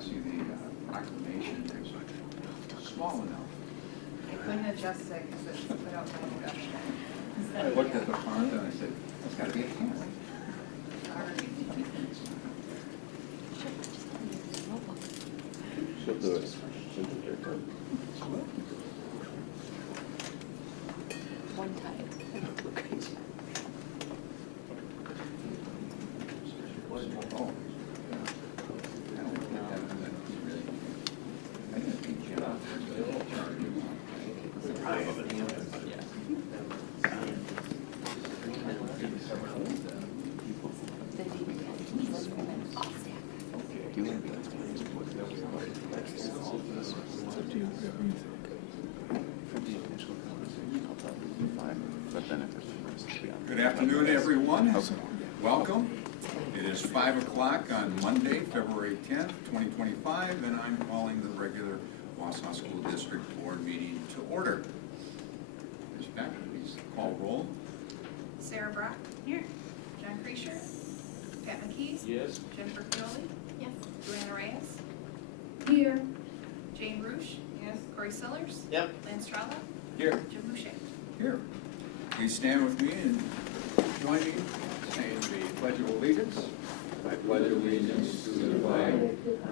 pass you the proclamation. It's small enough. I couldn't adjust it because it's put out by production. I looked at the font and I said, that's got to be a hand. She'll do it. She'll do it. One time. Oh. I don't get that. I didn't think you Good afternoon, everyone. Welcome. It is 5 o'clock on Monday, February 10th, 2025, and I'm calling the regular Wausau School District Board meeting to order. Ms. Beck, please call roll. Sarah Brock. Here. John Creasher. Pat McKees. Yes. Jennifer Pioli. Yes. Joanna Reyes. Here. Jane Roosh. Yes. Corey Sillers. Yep. Lance Strada. Here. Jim Boucher. Here. Please stand with me and join me saying the Pledge of Allegiance. I pledge allegiance to the flag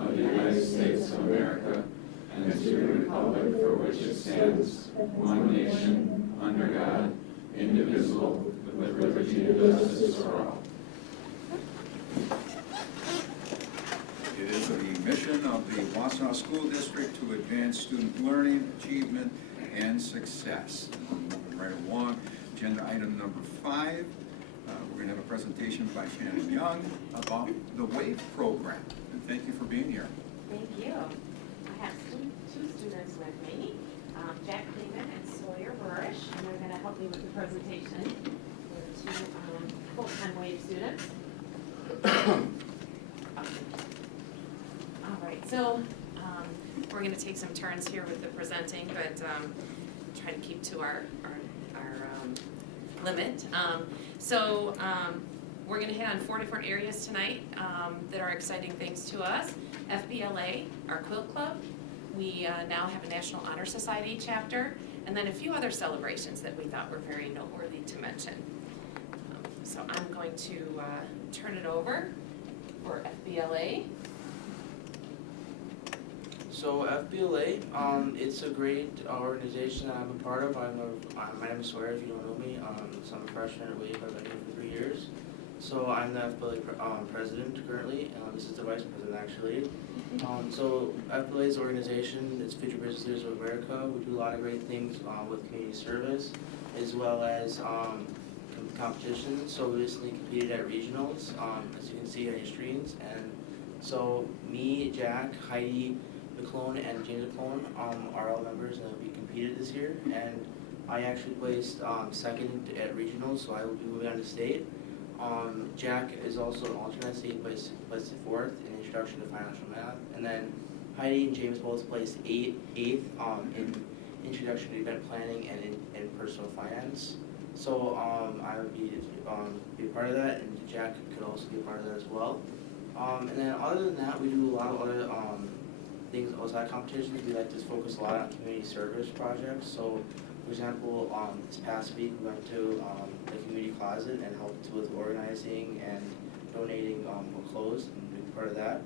of the United States of America and to the republic for which it stands, one nation, under God, indivisible, with liberty and justice for all. It is the mission of the Wausau School District to advance student learning, achievement, and success. Moving right along, agenda item number 5. We're going to have a presentation by Shannon Young about the WAVE program. And thank you for being here. Thank you. I have two students with me, Jack Cleveland and Sawyer Burrish, and they're going to help me with the presentation. They're two full-time WAVE students. All right, so we're going to take some turns here with the presenting, but try to keep to our limit. We're going to hit on 4 different areas tonight that are exciting things to us. FBLA, our quilt club. We now have a National Honor Society chapter, and then a few other celebrations that we thought were very noteworthy to mention. So I'm going to turn it over for FBLA. So FBLA, it's a great organization that I'm a part of. My name is Sawyer, if you don't know me. So I'm a freshman at WAVE. I've been here for 3 years. So I'm the FBLA president currently. This is the vice president actually. So FBLA's organization, it's Future Business Leaders of America. We do a lot of great things with community service, as well as competitions. So we recently competed at regionals, as you can see on your screens. And so me, Jack, Heidi, McClone and James McClone are all members, and we competed this year. And I actually placed second at regionals, so I will be moving on to state. Jack is also an alternate, so he placed fourth in Introduction to Financial Math. And then Heidi and James both placed eighth in Introduction to Event Planning and in Personal Finance. So I would be a part of that, and Jack could also be a part of that as well. And then other than that, we do a lot of other things outside competitions. We like to focus a lot on community service projects. So, for example, this past week we went to the community closet and helped with organizing and donating clothes and being part of that.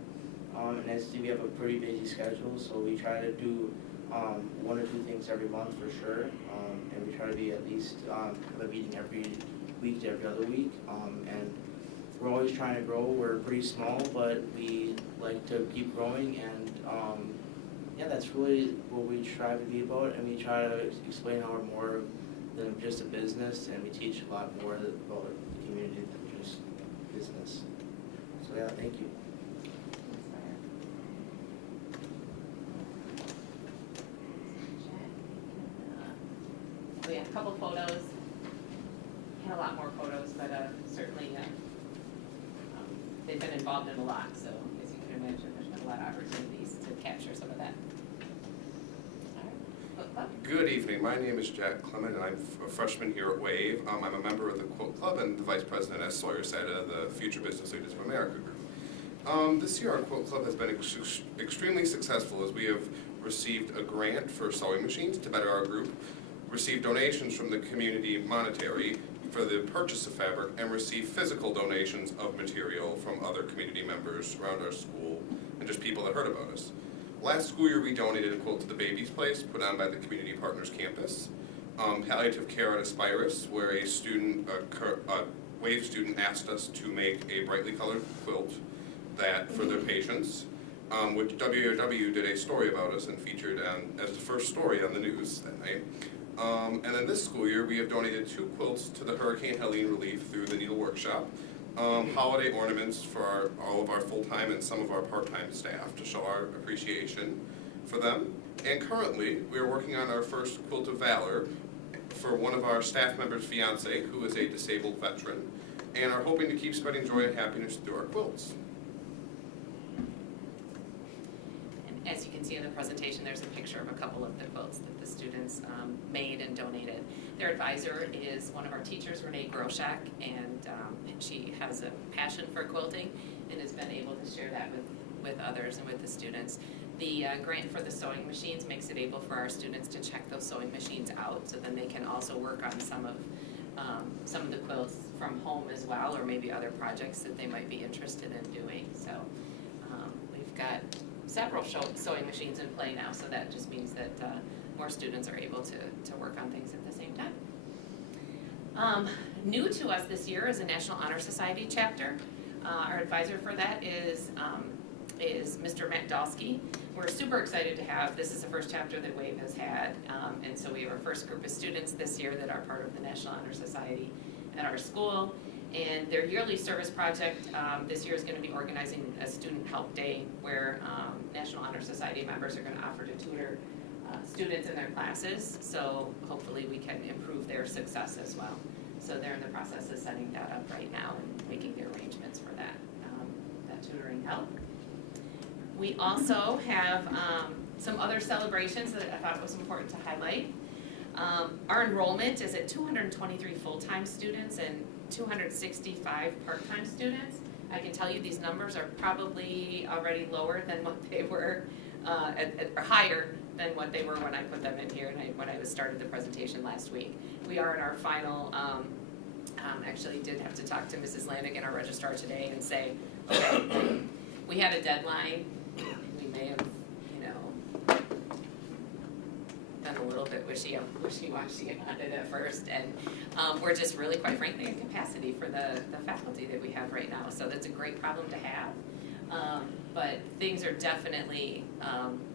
And as we have a pretty busy schedule, so we try to do 1 or 2 things every month for sure, and we try to be at least have a meeting every week to every other week. And we're always trying to grow. We're pretty small, but we like to keep growing, and yeah, that's really what we try to be about. And we try to explain how we're more than just a business, and we teach a lot more about the community than just business. So yeah, thank you. We have a couple photos. Had a lot more photos, but certainly they've been involved in a lot, so as you can imagine, there's been a lot of opportunities to capture some of that. All right. Good evening. My name is Jack Clement, and I'm a freshman here at WAVE. I'm a member of the Quilt Club and the vice president, as Sawyer said, of the Future Business Leaders of America group. This year, our quilt club has been extremely successful as we have received a grant for sewing machines to better our group, received donations from the community monetary for the purchase of fabric, and received physical donations of material from other community members around our school and just people that heard about us. Last school year, we donated a quilt to the Baby's Place put on by the Community Partners Campus. Palliative care at Aspirus, where a student, a WAVE student asked us to make a brightly colored quilt that for their patients, which WOW did a story about us and featured as the first story on the news that night. And then this school year, we have donated 2 quilts to the Hurricane Helene relief through the Needle Workshop, holiday ornaments for all of our full-time and some of our part-time staff to show our appreciation for them. And currently, we are working on our first Quilt of Valor for one of our staff members' fiance, who is a disabled veteran, and are hoping to keep spreading joy and happiness through our quilts. And as you can see in the presentation, there's a picture of a couple of the quilts that the students made and donated. Their advisor is one of our teachers, Renee Groshak, and she has a passion for quilting and has been able to share that with others and with the students. The grant for the sewing machines makes it able for our students to check those sewing machines out, so then they can also work on some of the quilts from home as well, or maybe other projects that they might be interested in doing. So we've got several sewing machines in play now, so that just means that more students are able to work on things at the same time. New to us this year is a National Honor Society chapter. Our advisor for that is Mr. Matt Dalsky. We're super excited to have, this is the first chapter that WAVE has had, and so we have our first group of students this year that are part of the National Honor Society at our school. And their yearly service project this year is going to be organizing a student help day where National Honor Society members are going to offer to tutor students in their classes, so hopefully we can improve their success as well. So they're in the process of setting that up right now and making the arrangements for that tutoring help. We also have some other celebrations that I thought was important to highlight. Our enrollment is at 223 full-time students and 265 part-time students. I can tell you these numbers are probably already lower than what they were, or higher than what they were when I put them in here and when I started the presentation last week. We are in our final, actually did have to talk to Mrs. Landick, our registrar today, and say, okay, we had a deadline. We may have, been a little bit wishy-washy on it at first, and we're just really, quite frankly, in capacity for the faculty that we have right now, so that's a great problem to have. But things are definitely,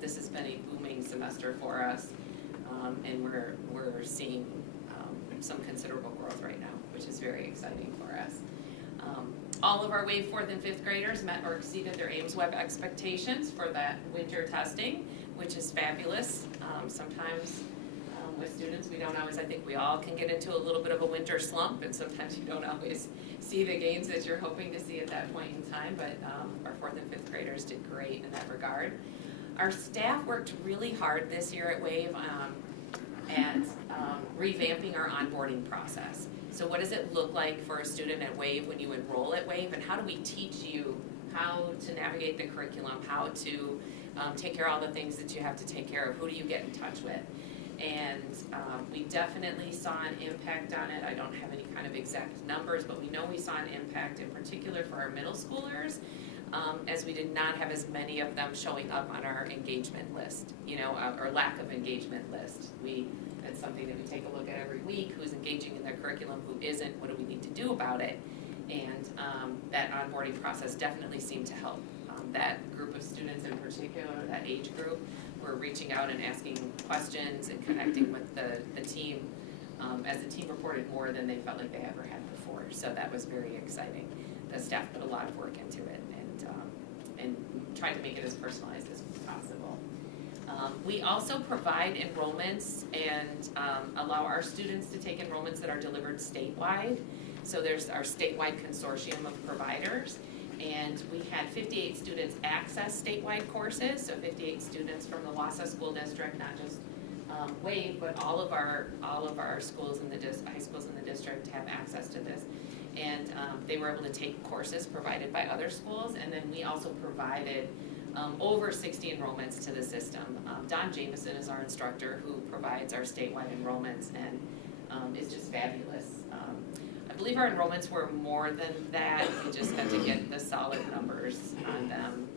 this has been a booming semester for us, and we're seeing some considerable growth right now, which is very exciting for us. All of our WAVE 4th and 5th graders met or exceeded their Ames Web expectations for that winter testing, which is fabulous. Sometimes with students, we don't always, I think we all can get into a little bit of a winter slump, and sometimes you don't always see the gains that you're hoping to see at that point in time, but our 4th and 5th graders did great in that regard. Our staff worked really hard this year at WAVE at revamping our onboarding process. So what does it look like for a student at WAVE when you enroll at WAVE, and how do we teach you how to navigate the curriculum, how to take care of all the things that you have to take care of, who do you get in touch with? And we definitely saw an impact on it. I don't have any kind of exact numbers, but we know we saw an impact in particular for our middle schoolers, as we did not have as many of them showing up on our engagement list, or lack of engagement list. It's something that we take a look at every week, who's engaging in their curriculum, who isn't, what do we need to do about it? And that onboarding process definitely seemed to help. That group of students in particular, that age group, were reaching out and asking questions and connecting with the team as the team reported more than they felt like they ever had before. So that was very exciting. The staff put a lot of work into it and tried to make it as personalized as possible. We also provide enrollments and allow our students to take enrollments that are delivered statewide. So there's our statewide consortium of providers, and we had 58 students access statewide courses, so 58 students from the Wausau School District, not just WAVE, but all of our schools in the high schools in the district have access to this. And they were able to take courses provided by other schools, and then we also provided over 60 enrollments to the system. Don Jameson is our instructor who provides our statewide enrollments and is just fabulous. I believe our enrollments were more than that, we just had to get the solid numbers on them.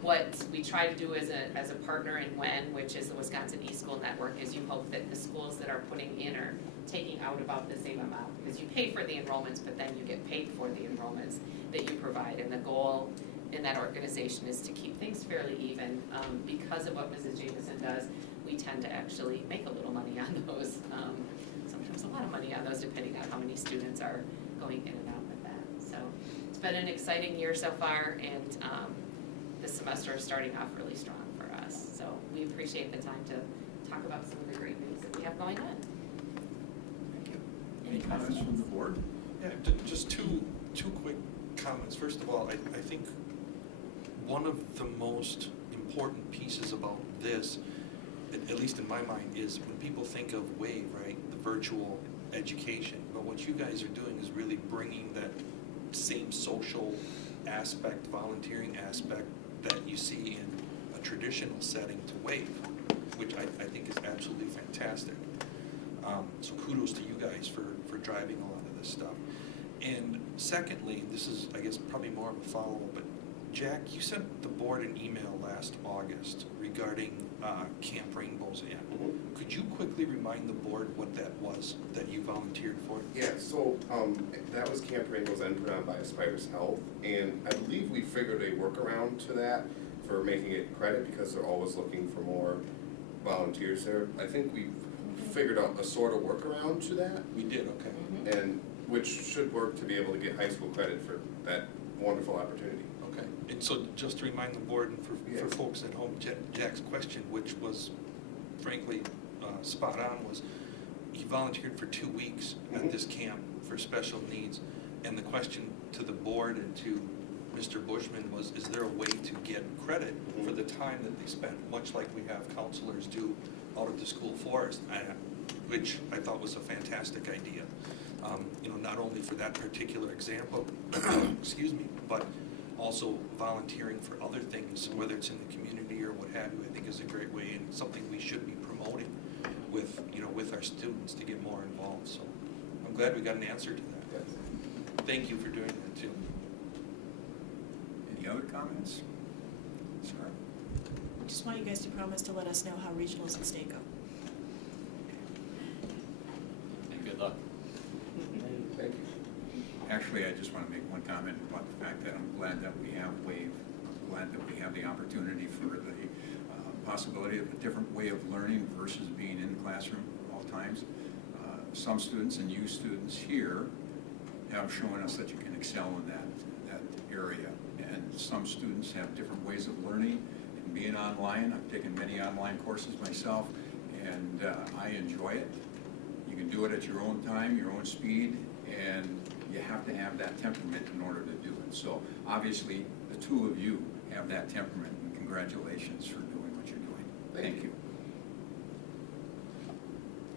What we try to do as a partner in WEN, which is the Wisconsin eSchool Network, is you hope that the schools that are putting in are taking out about the same amount, because you pay for the enrollments, but then you get paid for the enrollments that you provide, and the goal in that organization is to keep things fairly even. Because of what Mrs. Jameson does, we tend to actually make a little money on those, sometimes a lot of money on those, depending on how many students are going in and out with that. So it's been an exciting year so far, and this semester is starting off really strong for us. So we appreciate the time to talk about some of the great things that we have going on. Thank you. Any comments from the board? Yeah, just two quick comments. First of all, I think one of the most important pieces about this, at least in my mind, is when people think of WAVE, right, the virtual education. But what you guys are doing is really bringing that same social aspect, volunteering aspect that you see in a traditional setting to WAVE, which I think is absolutely fantastic. So kudos to you guys for driving a lot of this stuff. And secondly, this is, I guess, probably more of a follow-up, but Jack, you sent the board an email last August regarding Camp Rainbow's End. Could you quickly remind the board what that was that you volunteered for? Yeah, so that was Camp Rainbow's End put on by Aspires Health, and I believe we figured a workaround to that for making it credit because they're always looking for more volunteers there. I think we figured out a sort of workaround to that, We did, okay. and which should work to be able to get high school credit for that wonderful opportunity. Okay, and so just to remind the board and for Yeah. folks at home, Jack's question, which was frankly spot on, was he volunteered for 2 weeks at this camp for special needs, and the question to the board and to Mr. Bushman was, is there a way to get credit for the time that they spent, much like we have counselors do out at the school forest, which I thought was a fantastic idea. Not only for that particular example, excuse me, but also volunteering for other things, whether it's in the community or what have you, I think is a great way and something we should be promoting with, with our students to get more involved. So I'm glad we got an answer to that. Yes. Thank you for doing that too. Any other comments? Sorry. Just want you guys to promise to let us know how regionals and state go. And good luck. Thank you. Actually, I just want to make one comment about the fact that I'm glad that we have WAVE. I'm glad that we have the opportunity for the possibility of a different way of learning versus being in the classroom at all times. Some students and you students here have shown us that you can excel in that area. And some students have different ways of learning and being online. I've taken many online courses myself, and I enjoy it. You can do it at your own time, your own speed, and you have to have that temperament in order to do it. So obviously, the two of you have that temperament, and congratulations for doing what you're doing. Thank you.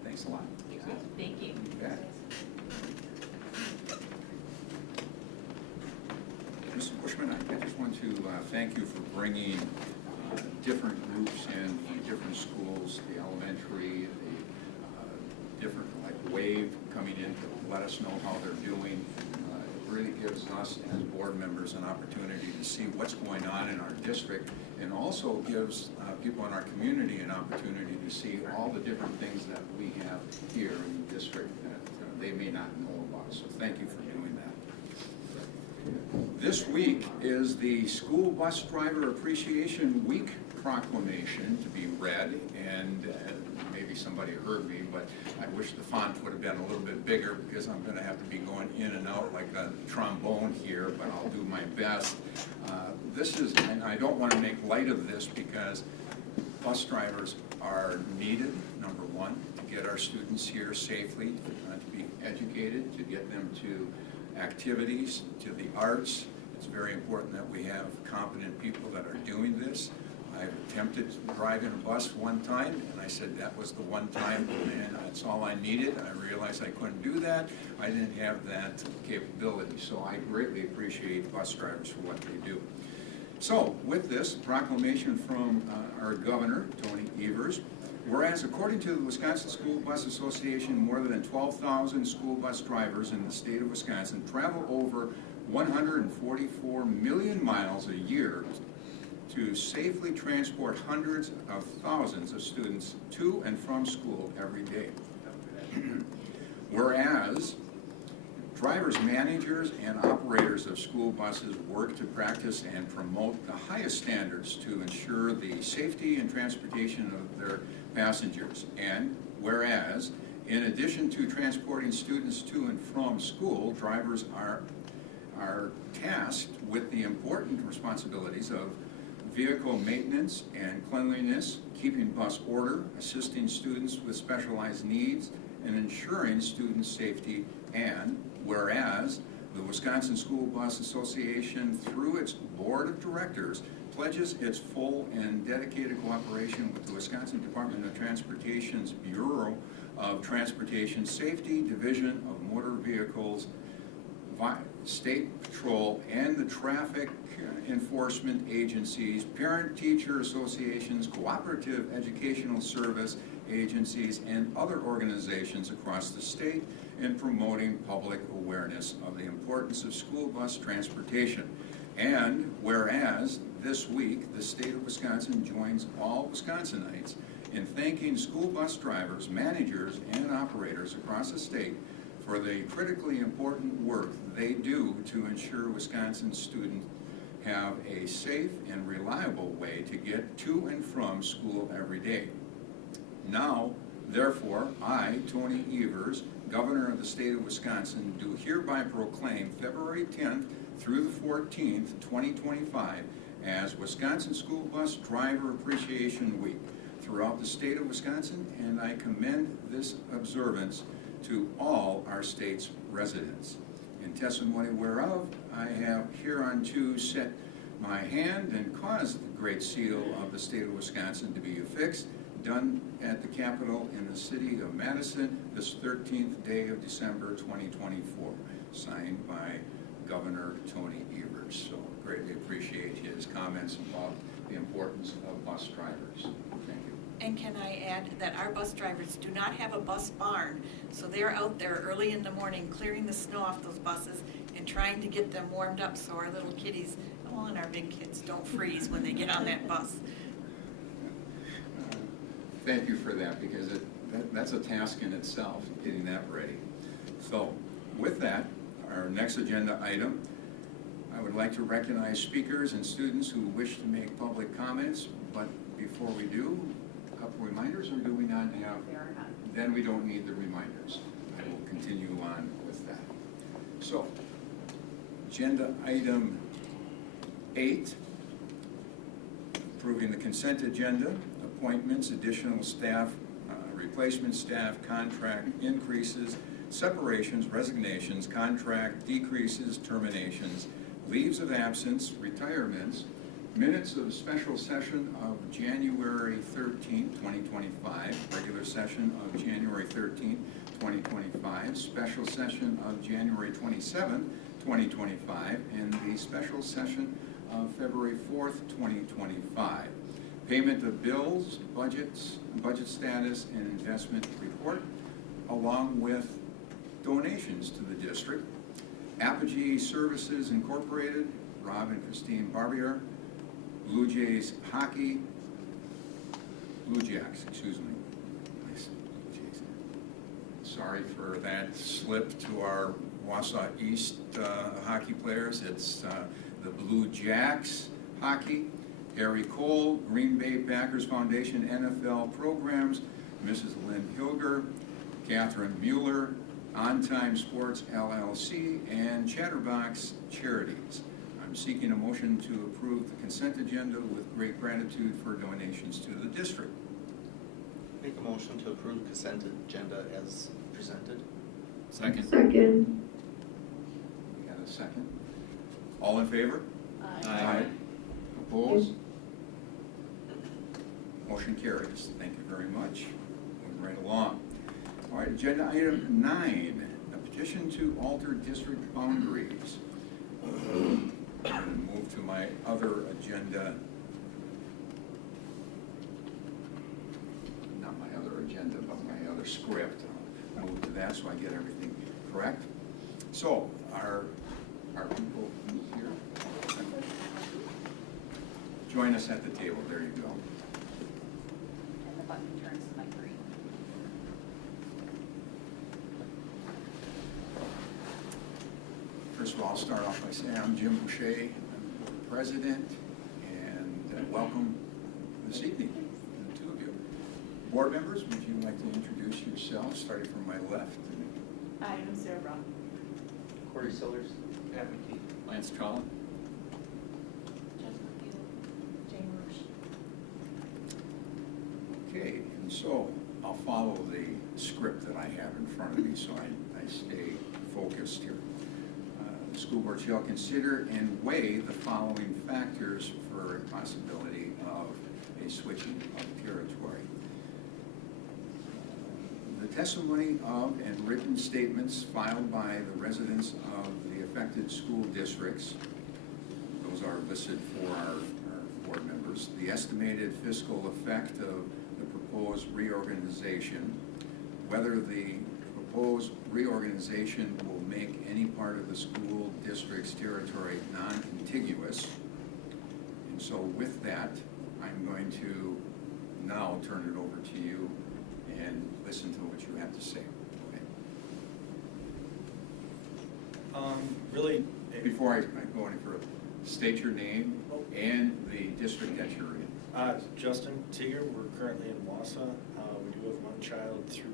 Thanks a lot. Thank you. You bet. Mr. Bushman, I just want to thank you for bringing different groups in from different schools, the elementary, the different, like WAVE coming in to let us know how they're doing. It really gives us as board members an opportunity to see what's going on in our district, and also gives people in our community an opportunity to see all the different things that we have here in the district that they may not know about. So thank you for doing that. This week is the School Bus Driver Appreciation Week proclamation to be read, and maybe somebody heard me, but I wish the font would have been a little bit bigger because I'm going to have to be going in and out like a trombone here, but I'll do my best. This is, and I don't want to make light of this because bus drivers are needed, number one, to get our students here safely, to be educated, to get them to activities, to the arts. It's very important that we have competent people that are doing this. I've attempted to drive in a bus one time, and I said that was the one time, and that's all I needed. I realized I couldn't do that. I didn't have that capability, so I greatly appreciate bus drivers for what they do. So, with this proclamation from our governor, Tony Evers, whereas according to the Wisconsin School Bus Association, more than 12,000 school bus drivers in the state of Wisconsin travel over 144 million miles a year to safely transport hundreds of thousands of students to and from school every day. Whereas drivers, managers, and operators of school buses work to practice and promote the highest standards to ensure the safety and transportation of their passengers. And whereas, in addition to transporting students to and from school, drivers are tasked with the important responsibilities of vehicle maintenance and cleanliness, keeping bus order, assisting students with specialized needs, and ensuring student safety. And whereas the Wisconsin School Bus Association, through its board of directors, pledges its full and dedicated cooperation with the Wisconsin Department of Transportation's Bureau of Transportation Safety, Division of Motor Vehicles, State Patrol, and the traffic enforcement agencies, parent-teacher associations, cooperative educational service agencies, and other organizations across the state in promoting public awareness of the importance of school bus transportation. And whereas this week, the state of Wisconsin joins all Wisconsinites in thanking school bus drivers, managers, and operators across the state for the critically important work they do to ensure Wisconsin students have a safe and reliable way to get to and from school every day. Now, therefore, I, Tony Evers, Governor of the state of Wisconsin, do hereby proclaim February 10th through the 14th, 2025, as Wisconsin School Bus Driver Appreciation Week throughout the state of Wisconsin, and I commend this observance to all our state's residents. In testimony whereof, I have hereunto set my hand and caused the great seal of the state of Wisconsin to be affixed, done at the Capitol in the city of Madison this 13th day of December 2024, signed by Governor Tony Evers. So greatly appreciate his comments about the importance of bus drivers. Thank you. And can I add that our bus drivers do not have a bus barn, so they're out there early in the morning clearing the snow off those buses and trying to get them warmed up so our little kiddies, well, and our big kids don't freeze when they get on that bus. Thank you for that, because that's a task in itself, getting that ready. So, with that, our next agenda item, I would like to recognize speakers and students who wish to make public comments, but before we do, a couple reminders, or do we not have? There are none. Then we don't need the reminders. I will continue on with that. So, agenda item 8, approving the consent agenda, appointments, additional staff, replacement staff, contract increases, separations, resignations, contract decreases, terminations, leaves of absence, retirements, minutes of special session of January 13th, 2025, regular session of January 13th, 2025, special session of January 27th, 2025, and the special session of February 4th, 2025. Payment of bills, budgets, budget status, and investment report, along with donations to the district. Apogee Services Incorporated, Rob and Christine Barbier, Blue Jays Hockey, Blue Jacks, excuse me. Nice, Blue Jays. Sorry for that slip to our Wausau East hockey players. It's the Blue Jacks Hockey. Harry Cole, Green Bay Packers Foundation NFL Programs, Mrs. Lynn Hilger, Catherine Mueller, On Time Sports LLC, and Chatterbox Charities. I'm seeking a motion to approve the consent agenda with great gratitude for donations to the district. Make a motion to approve consent agenda as presented. Second. Second. We got a second? All in favor? Aye. Opposed? Motion carries. Thank you very much. Moving right along. All right, agenda item 9, a petition to alter district boundaries. I'm going to move to my other agenda. Not my other agenda, but my other script. I'll move to that so I get everything correct. So, our people here, join us at the table. There you go. And the button turns like green. First of all, I'll start off by saying I'm Jim Boucher, I'm the board president, and welcome this evening, the two of you. Board members, would you like to introduce yourselves, starting from my left? I am Sarah Brown. Corey Sellers. Pat McKee. Lance Trollen. Jane Rouge. Okay, and so I'll follow the script that I have in front of me so I stay focused here. The school board shall consider and weigh the following factors for a possibility of a switching of territory. The testimony of and written statements filed by the residents of the affected school districts, those are listed for our board members. The estimated fiscal effect of the proposed reorganization, whether the proposed reorganization will make any part of the school district's territory non-contiguous. And so with that, I'm going to now turn it over to you and listen to what you have to say. Okay. Really, Before I go any further, state your name and the district that you're in. Justin Tiger, we're currently in Wausau. We do have one child through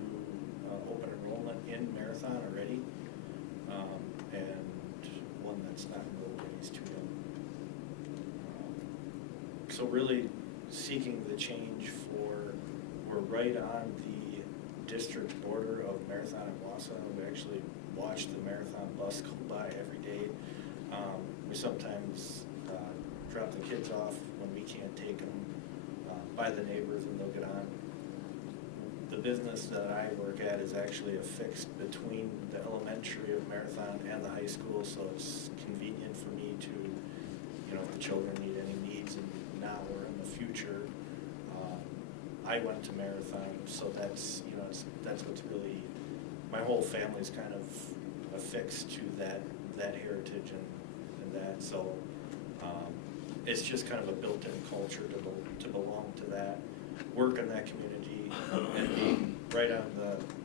open enrollment in Marathon already, and one that's not enrolled and he's too young. So really seeking the change we're right on the district border of Marathon and Wausau. We actually watch the Marathon bus go by every day. We sometimes drop the kids off when we can't take them by the neighbors and they'll get on. The business that I work at is actually affixed between the elementary of Marathon and the high school, so it's convenient for me to, if the children need any needs and now or in the future. I went to Marathon, so that's what's really, my whole family's kind of affixed to that heritage and that, so it's just kind of a built-in culture to belong to that, work in that community, and being right on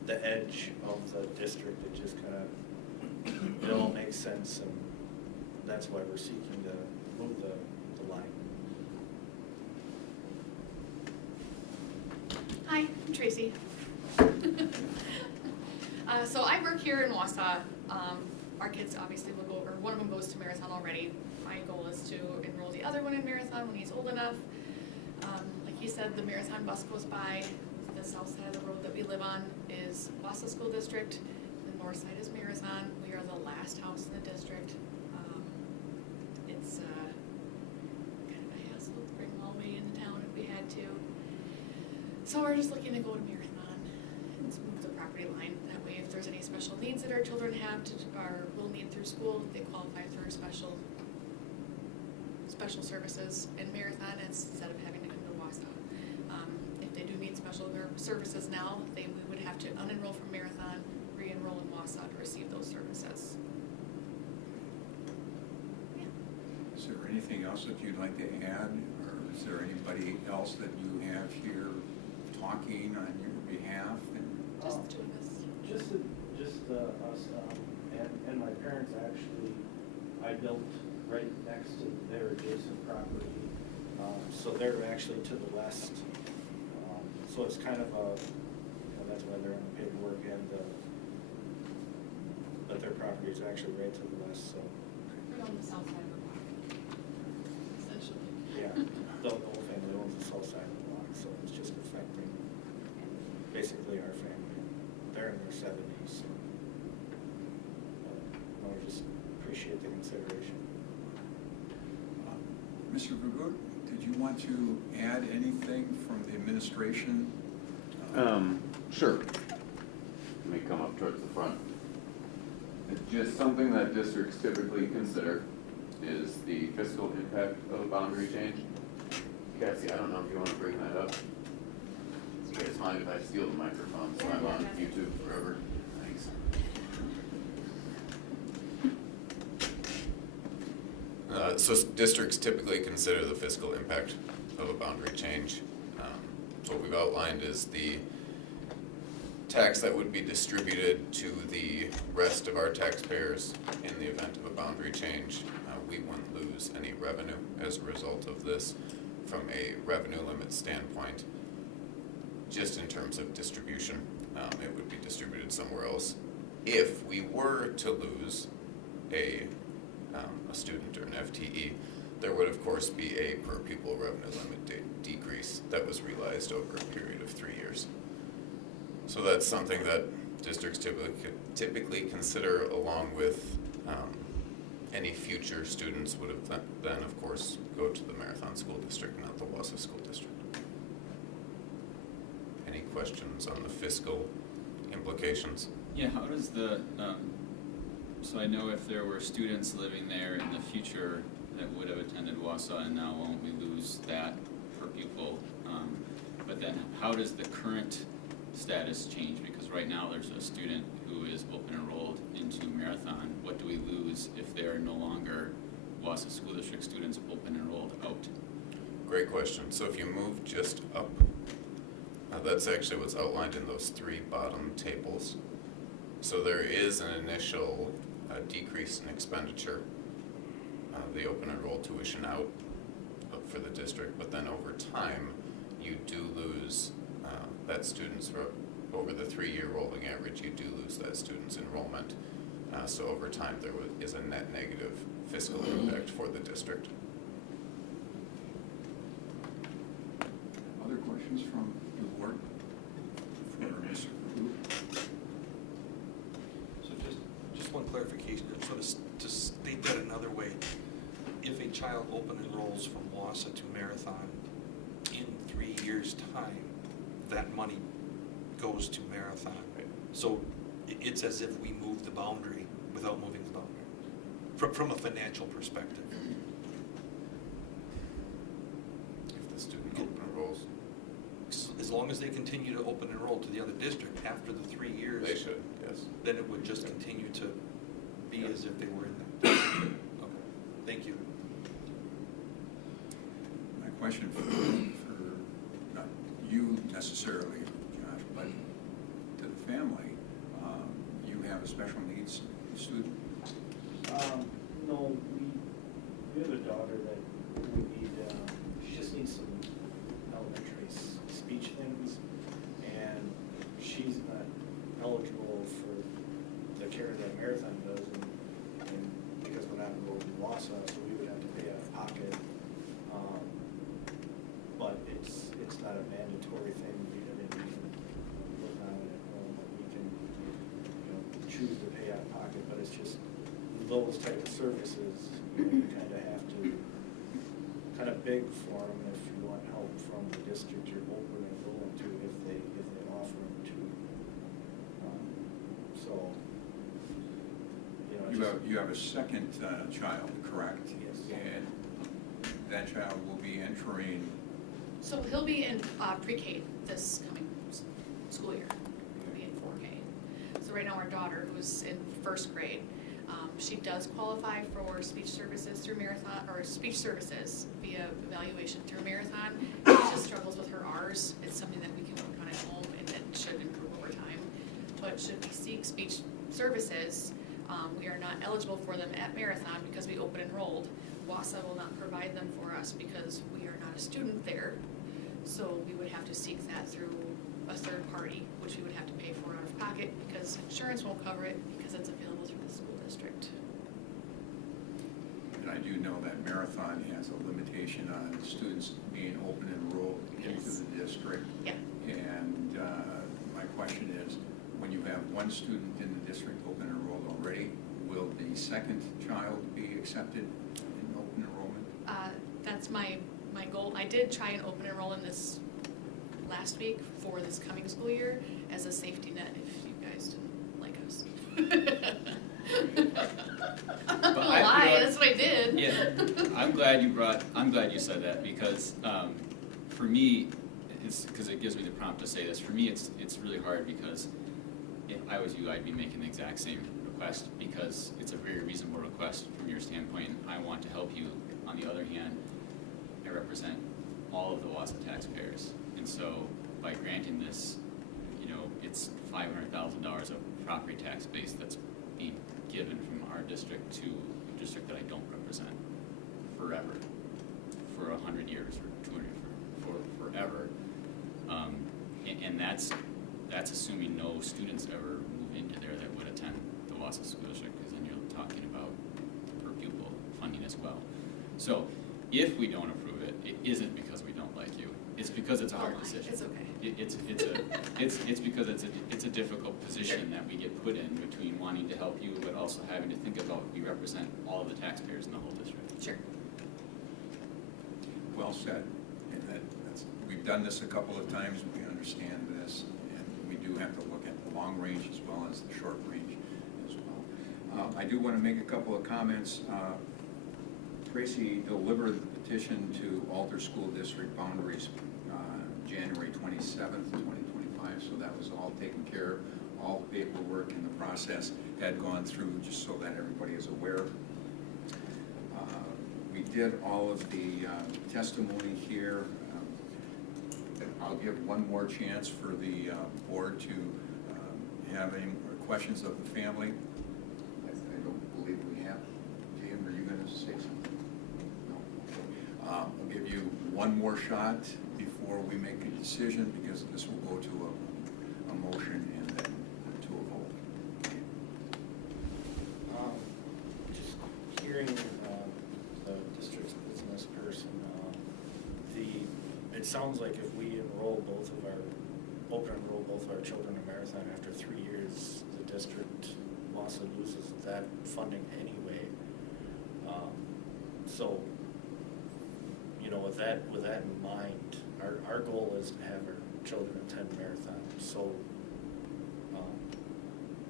the edge of the district. It just kind of, it all makes sense, and that's why we're seeking to move the line. Hi, I'm Tracy. So I work here in Wausau. Our kids obviously will go over. One of them goes to Marathon already. My goal is to enroll the other one in Marathon when he's old enough. Like you said, the Marathon bus goes by. The south side of the road that we live on is Wausau School District. The north side is Marathon. We are the last house in the district. It's kind of a hassle to bring them all the way into town if we had to. So we're just looking to go to Marathon and move the property line. That way, if there's any special needs that our children have or will need through school, they qualify for special services in Marathon instead of having to come to Wausau. If they do need special services now, we would have to unenroll from Marathon, re-enroll in Wausau to receive those services. Yeah. Is there anything else that you'd like to add, or is there anybody else that you have here talking on your behalf? Just the two of us. Just us, and my parents actually, I built right next to their adjacent property, so they're actually to the west. So it's kind of that's why they're in the paperwork, and but their property is actually right to the west, so. We're on the south side of the block, essentially. Yeah, the whole family owns the south side of the block, so it's just affecting basically our family. They're in their 70s, so I just appreciate the consideration. Mr. Vergood, did you want to add anything from the administration? Sure. Let me come up towards the front. It's just something that districts typically consider is the fiscal impact of a boundary change. Cassie, I don't know if you want to bring that up. Do you guys mind if I steal the microphone so I'm on YouTube forever? Thanks. So districts typically consider the fiscal impact of a boundary change. So what we've outlined is the tax that would be distributed to the rest of our taxpayers in the event of a boundary change. We wouldn't lose any revenue as a result of this from a revenue limit standpoint. Just in terms of distribution, it would be distributed somewhere else. If we were to lose a student or an FTE, there would of course be a per pupil revenue limit decrease that was realized over a period of 3 years. So that's something that districts typically consider, along with any future students would have then of course go to the Marathon School District, not the Wausau School District. Any questions on the fiscal implications? Yeah, how does the, so I know if there were students living there in the future that would have attended Wausau and now won't, we lose that per pupil. But then how does the current status change? Because right now there's a student who is open enrolled into Marathon. What do we lose if they are no longer Wausau School District students open enrolled out? Great question. So if you move just up, that's actually what's outlined in those 3 bottom tables. So there is an initial decrease in expenditure, the open enrolled tuition out for the district, but then over time you do lose that student's, over the 3-year rolling average, you do lose that student's enrollment. So over time there is a net negative fiscal impact for the district. Other questions from the board for Mr. Vergood? So just one clarification, sort of to state that another way. If a child open enrolls from Wausau to Marathon in 3 years' time, that money goes to Marathon. So it's as if we move the boundary without moving the boundary, from a financial perspective. If the student open enrolls, As long as they continue to open enroll to the other district after the 3 years. they should, yes. Then it would just continue to be as if they were in there. Okay, thank you. My question for not you necessarily, Josh, but to the family, you have a special needs student? No, we have a daughter that we need, she just needs some elementary speech things, and she's not eligible for the care that Marathon does, and because we're not enrolled in Wausau, so we would have to pay out of pocket. But it's not a mandatory thing, we can look on it at home, and we can, choose to pay out of pocket, but it's just those type of services, you kind of have to beg for them if you want help from the district you're open and willing to, if they offer them to. So, You have a second child, correct? Yes. And that child will be entering, So he'll be in pre-K this coming school year. He'll be in 4K. So right now our daughter, who's in 1st grade, she does qualify for speech services through Marathon, or speech services via evaluation through Marathon. She just struggles with her R's. It's something that we can work on at home and it should improve over time. But should we seek speech services, we are not eligible for them at Marathon because we open enrolled. Wausau will not provide them for us because we are not a student there. So we would have to seek that through a third party, which we would have to pay for out of pocket because insurance won't cover it because it's available through the school district. and I do know that Marathon has a limitation on students being open enrolled into Yes. the district. Yeah. And my question is, when you have one student in the district open enrolled already, will the second child be accepted in open enrollment? that's my goal. I did try and open enroll in this last week for this coming school year as a safety net if you guys didn't like us. I'm not gonna lie, that's what I did. Yeah, I'm glad you said that, because for me, because it gives me the prompt to say this, for me, it's really hard, because if I was you, I'd be making the exact same request, because it's a very reasonable request from your standpoint, and I want to help you. On the other hand, I represent all of the Wausau taxpayers, and so by granting this, it's $500,000 of property tax base that's being given from our district to a district that I don't represent forever, for 100 years or 200 for forever, and that's assuming no students ever move into there that would attend the Wausau School District, because then you're talking about per pupil funding as well. So if we don't approve it, it isn't because we don't like you. It's because it's a hard decision. It's okay. It's because it's a difficult position that we get put in between wanting to help you, but also having to think about we represent all of the taxpayers in the whole district. Sure. Well said. And we've done this a couple of times, we understand this, and we do have to look at the long range as well as the short range as well. I do want to make a couple of comments. Tracy delivered the petition to alter school district boundaries January 27th, 2025, so that was all taken care of. All the paperwork and the process had gone through, just so that everybody is aware. We did all of the testimony here. I'll give one more chance for the board to have any questions of the family. I don't believe we have. Jim, are you going to say something? No. I'll give you one more shot before we make a decision, because this will go to a motion and then to a vote. Just hearing the district's business person, it sounds like if we enroll open enroll both of our children in Marathon after 3 years, the district Wausau loses that funding anyway. So, with that in mind, our goal is to have our children attend Marathon. So,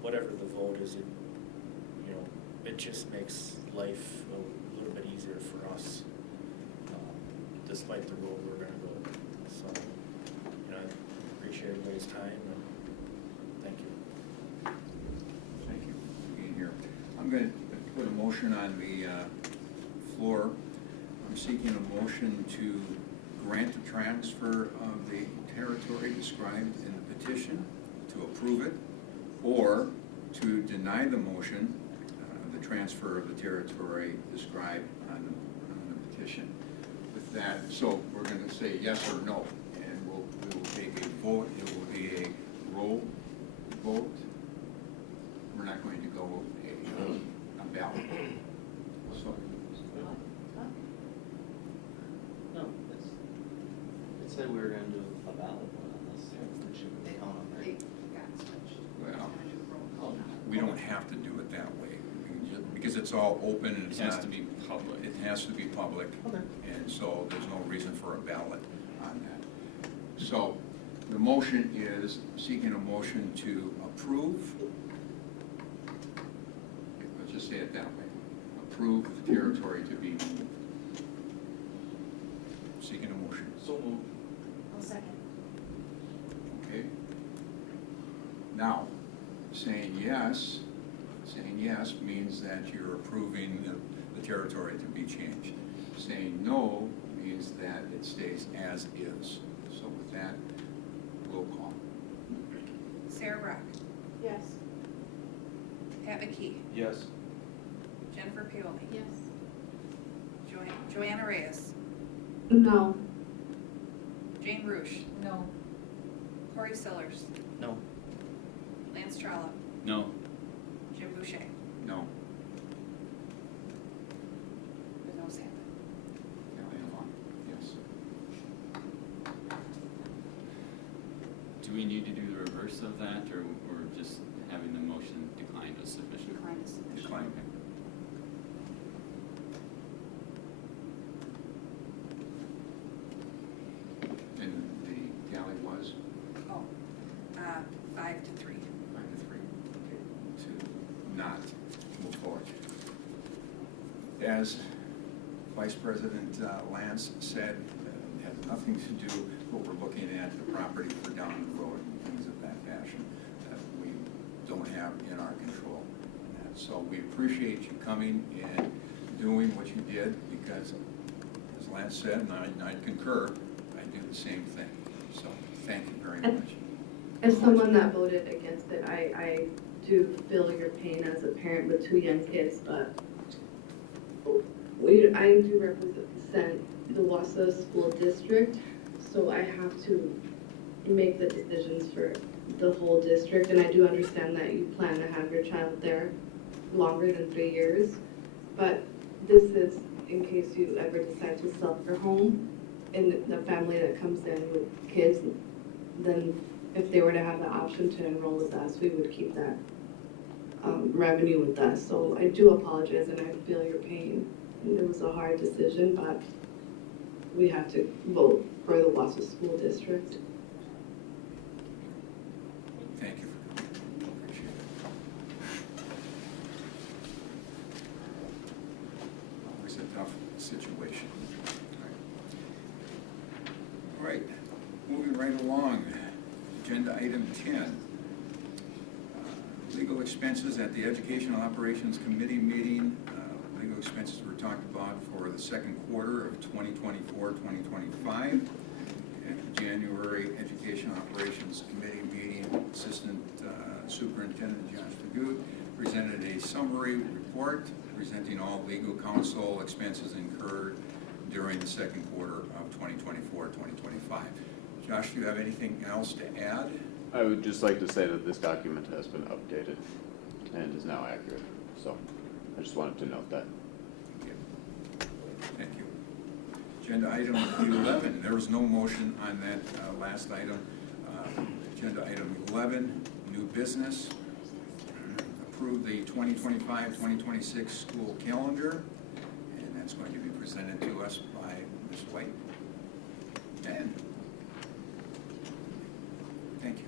whatever the vote is, it just makes life a little bit easier for us, despite the road we're gonna go. So, I appreciate everybody's time, and thank you. Thank you for being here. I'm going to put a motion on the floor. I'm seeking a motion to grant the transfer of the territory described in the petition, to approve it, or to deny the motion, the transfer of the territory described on the petition. With that, so we're going to say yes or no, and we will take a vote. It will be a roll vote. We're not going to go a ballot. So, No, it said we were gonna do a ballot one on this, it should count on that. well, we don't have to do it that way, because it's all open and It it's has not. to be public. It has to be public. Okay. And so there's no reason for a ballot on that. So the motion is seeking a motion to approve. Let's just say it that way. Approve the territory to be moved. Seeking a motion. So moved. I'll second. Okay? Now, saying yes means that you're approving the territory to be changed. Saying no means that it stays as is. So with that, roll call. Sarah Brock, Yes. Pat McKee, Yes. Jennifer Paoli, Yes. Joanna Reyes, No. Jane Rush, No. Corey Sillers, No. Lance Trollope, No. Jim Boucher. No. The noes have it. Elena Vaughn, yes. Do we need to do the reverse of that, or just having the motion declined as sufficient? Decline is sufficient. Decline. was? Oh, 5 to 3. 5 to 3, okay, to not move forward. As Vice President Lance said, it has nothing to do what we're looking at, the property for down the road and things of that fashion that we don't have in our control. So we appreciate you coming and doing what you did, because as Lance said, and I concur, I do the same thing. So thank you very much. As someone that voted against it, I do feel your pain as a parent with 2 young kids, but I do represent the Wausau School District, so I have to make the decisions for the whole district, and I do understand that you plan to have your child there longer than 3 years, but this is in case you ever decide to sell your home, and the family that comes in with kids, then if they were to have the option to enroll with us, we would keep that revenue with us. So I do apologize, and I feel your pain. And it was a hard decision, but we have to vote for the Wausau School District. Thank you for coming. Appreciate it. Always a tough situation. All right, moving right along. Agenda item 10. Legal expenses at the Educational Operations Committee meeting. Legal expenses were talked about for the second quarter of 2024-2025. At the January Education Operations Committee meeting, Assistant Superintendent Josh Fagut presented a summary report presenting all legal counsel expenses incurred during the second quarter of 2024-2025. Josh, do you have anything else to add? I would just like to say that this document has been updated and is now accurate. So I just wanted to note that. Thank you. Agenda item 11, there was no motion on that last item. Agenda item 11, new business. Approve the 2025-2026 school calendar, and that's going to be presented to us by Ms. White. And thank you.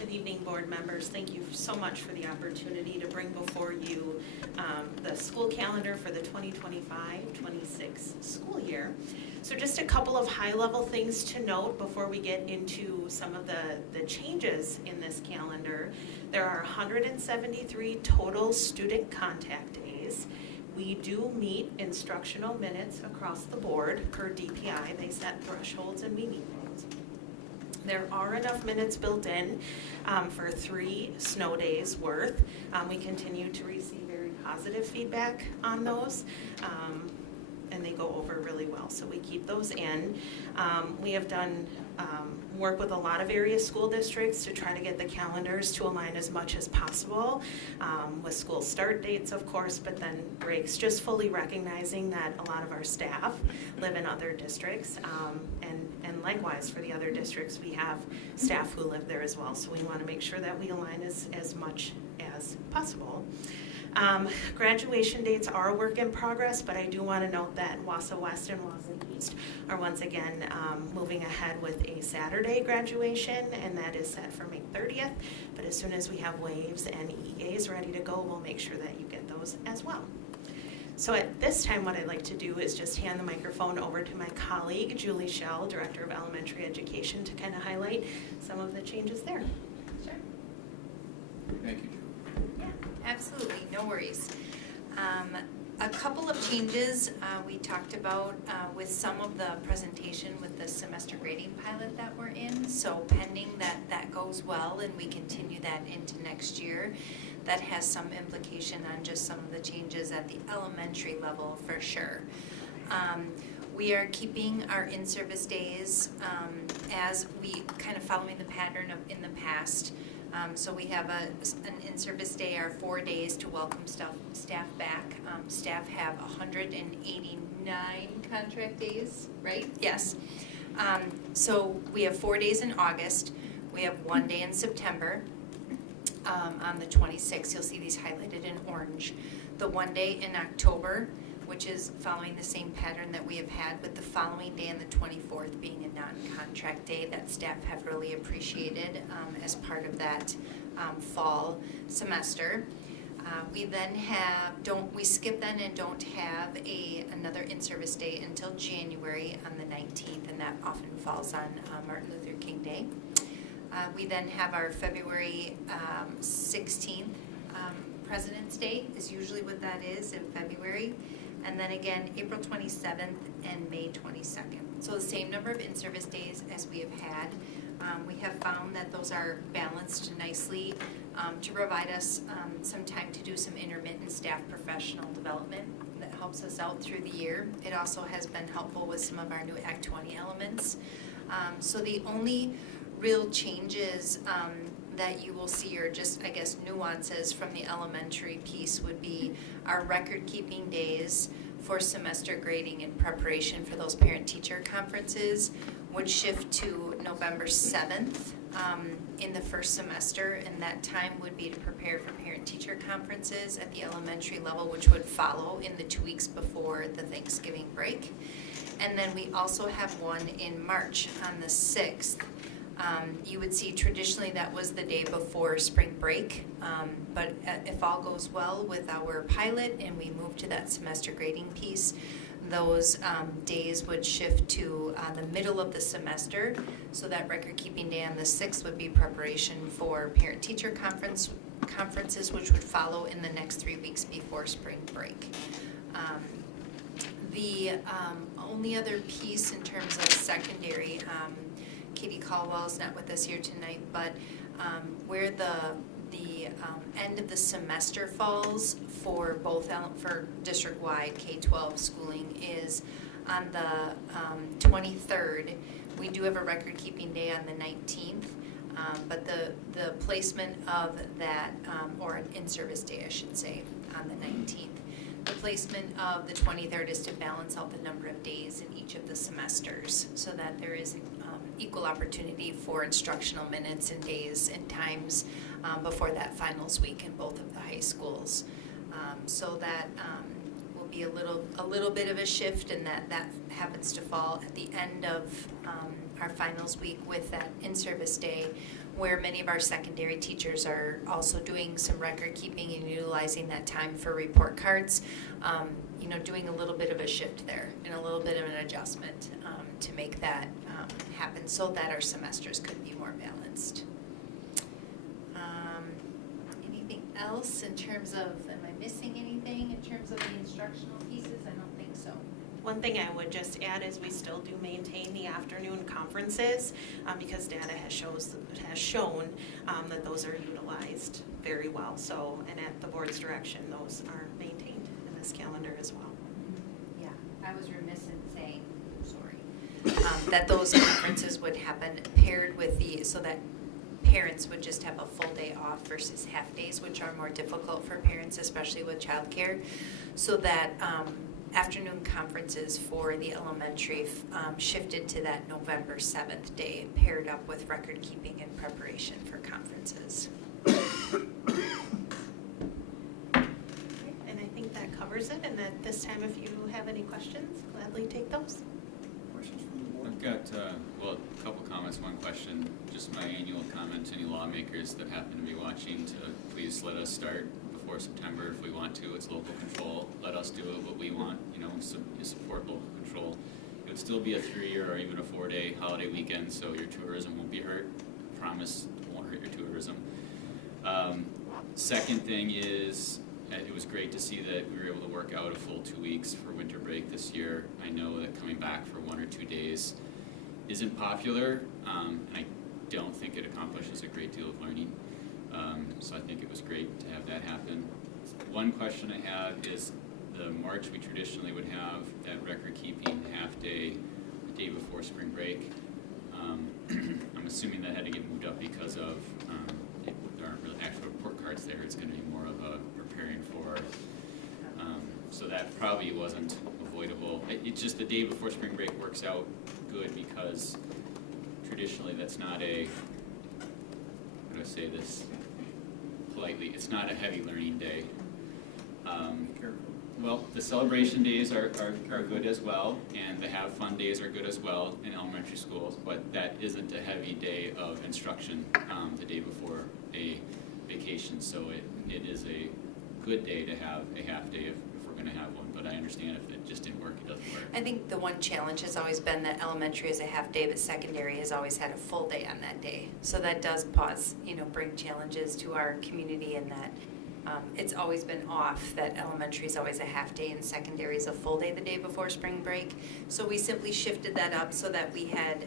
Good evening, board members. Thank you so much for the opportunity to bring before you the school calendar for the 2025-26 school year. So just a couple of high-level things to note before we get into some of the changes in this calendar. There are 173 total student contact days. We do meet instructional minutes across the board per DPI. They set thresholds and we meet those. There are enough minutes built in for 3 snow days worth. We continue to receive very positive feedback on those, and they go over really well, so we keep those in. We have done work with a lot of area school districts to try to get the calendars to align as much as possible with school start dates, of course, but then breaks, just fully recognizing that a lot of our staff live in other districts, and likewise for the other districts, we have staff who live there as well, so we want to make sure that we align as much as possible. Graduation dates are a work in progress, but I do want to note that Wausau West and Wausau East are once again moving ahead with a Saturday graduation, and that is set for May 30th. But as soon as we have waves and EAs ready to go, we'll make sure that you get those as well. So at this time, what I'd like to do is just hand the microphone over to my colleague, Julie Schell, Director of Elementary Education, to kind of highlight some of the changes there. Sure. Thank you, Julie. Yeah, absolutely, no worries. A couple of changes we talked about with some of the presentation with the semester grading pilot that we're in. So pending that goes well and we continue that into next year, that has some implication on just some of the changes at the elementary level for sure. We are keeping our in-service days as we kind of following the pattern of in the past. So we have an in-service day, our 4 days to welcome staff back. Staff have 189 contract days, right? Yes. So we have 4 days in August. We have 1 day in September. On the 26th, you'll see these highlighted in orange. The 1 day in October, which is following the same pattern that we have had, with the following day and the 24th being a non-contract day that staff have really appreciated as part of that fall semester. We then we skip then and don't have another in-service day until January on the 19th, and that often falls on Martin Luther King Day. We then have our February 16th President's Day is usually what that is in February. And then again, April 27th and May 22nd. So the same number of in-service days as we have had. We have found that those are balanced nicely to provide us some time to do some intermittent staff professional development that helps us out through the year. It also has been helpful with some of our new Act 20 elements. So the only real changes that you will see, or just, I guess, nuances from the elementary piece, would be our record-keeping days for semester grading in preparation for those parent-teacher conferences would shift to November 7th in the first semester, and that time would be to prepare for parent-teacher conferences at the elementary level, which would follow in the 2 weeks before the Thanksgiving break. And then we also have one in March on the 6th. You would see traditionally that was the day before spring break, but if all goes well with our pilot and we move to that semester grading piece, those days would shift to the middle of the semester. So that record-keeping day on the 6th would be preparation for parent-teacher conferences, which would follow in the next 3 weeks before spring break. The only other piece in terms of secondary, Katie Caldwell's not with us here tonight, but where the end of the semester falls for both for district-wide K-12 schooling is on the 23rd. We do have a record-keeping day on the 19th, but the placement of that, or an in-service day, I should say, on the 19th. The placement of the 23rd is to balance out the number of days in each of the semesters so that there is equal opportunity for instructional minutes and days and times before that finals week in both of the high schools. So that will be a little bit of a shift, and that happens to fall at the end of our finals week with that in-service day, where many of our secondary teachers are also doing some record keeping and utilizing that time for report cards. Doing a little bit of a shift there and a little bit of an adjustment to make that happen so that our semesters could be more balanced. Anything else in terms of, am I missing anything in terms of the instructional pieces? I don't think so. One thing I would just add is we still do maintain the afternoon conferences because data has shown that those are utilized very well. So, and at the board's direction, those are maintained in this calendar as well. Yeah, I was remiss in saying, sorry, that those conferences would happen paired with so that parents would just have a full day off versus half days, which are more difficult for parents, especially with childcare. So that afternoon conferences for the elementary shifted to that November 7th day, paired up with record keeping and preparation for conferences. And I think that covers it, and at this time, if you have any questions, gladly take those. Questions from the board? I've got, a couple comments, one question. Just my annual comment to any lawmakers that happen to be watching to please let us start before September if we want to. It's local control. Let us do what we want, so you support local control. It would still be a 3 or even a 4-day holiday weekend, so your tourism won't be hurt. Promise it won't hurt your tourism. Second thing is, it was great to see that we were able to work out a full 2 weeks for winter break this year. I know that coming back for 1 or 2 days isn't popular, and I don't think it accomplishes a great deal of learning. So I think it was great to have that happen. One question I have is the March we traditionally would have that record-keeping half-day the day before spring break. I'm assuming that had to get moved up because of there aren't really actual report cards there. It's going to be more of a preparing for. So that probably wasn't avoidable. It's just the day before spring break works out good because traditionally that's not a, how do I say this politely, it's not a heavy learning day. Well, the celebration days are good as well, and the have fun days are good as well in elementary schools, but that isn't a heavy day of instruction the day before a vacation, so it is a good day to have a half day if we're gonna have one, but I understand if it just didn't work, it doesn't work. I think the one challenge has always been that elementary is a half day, but secondary has always had a full day on that day. So that does bring challenges to our community in that it's always been off that elementary is always a half day and secondary is a full day the day before spring break. So we simply shifted that up so that we had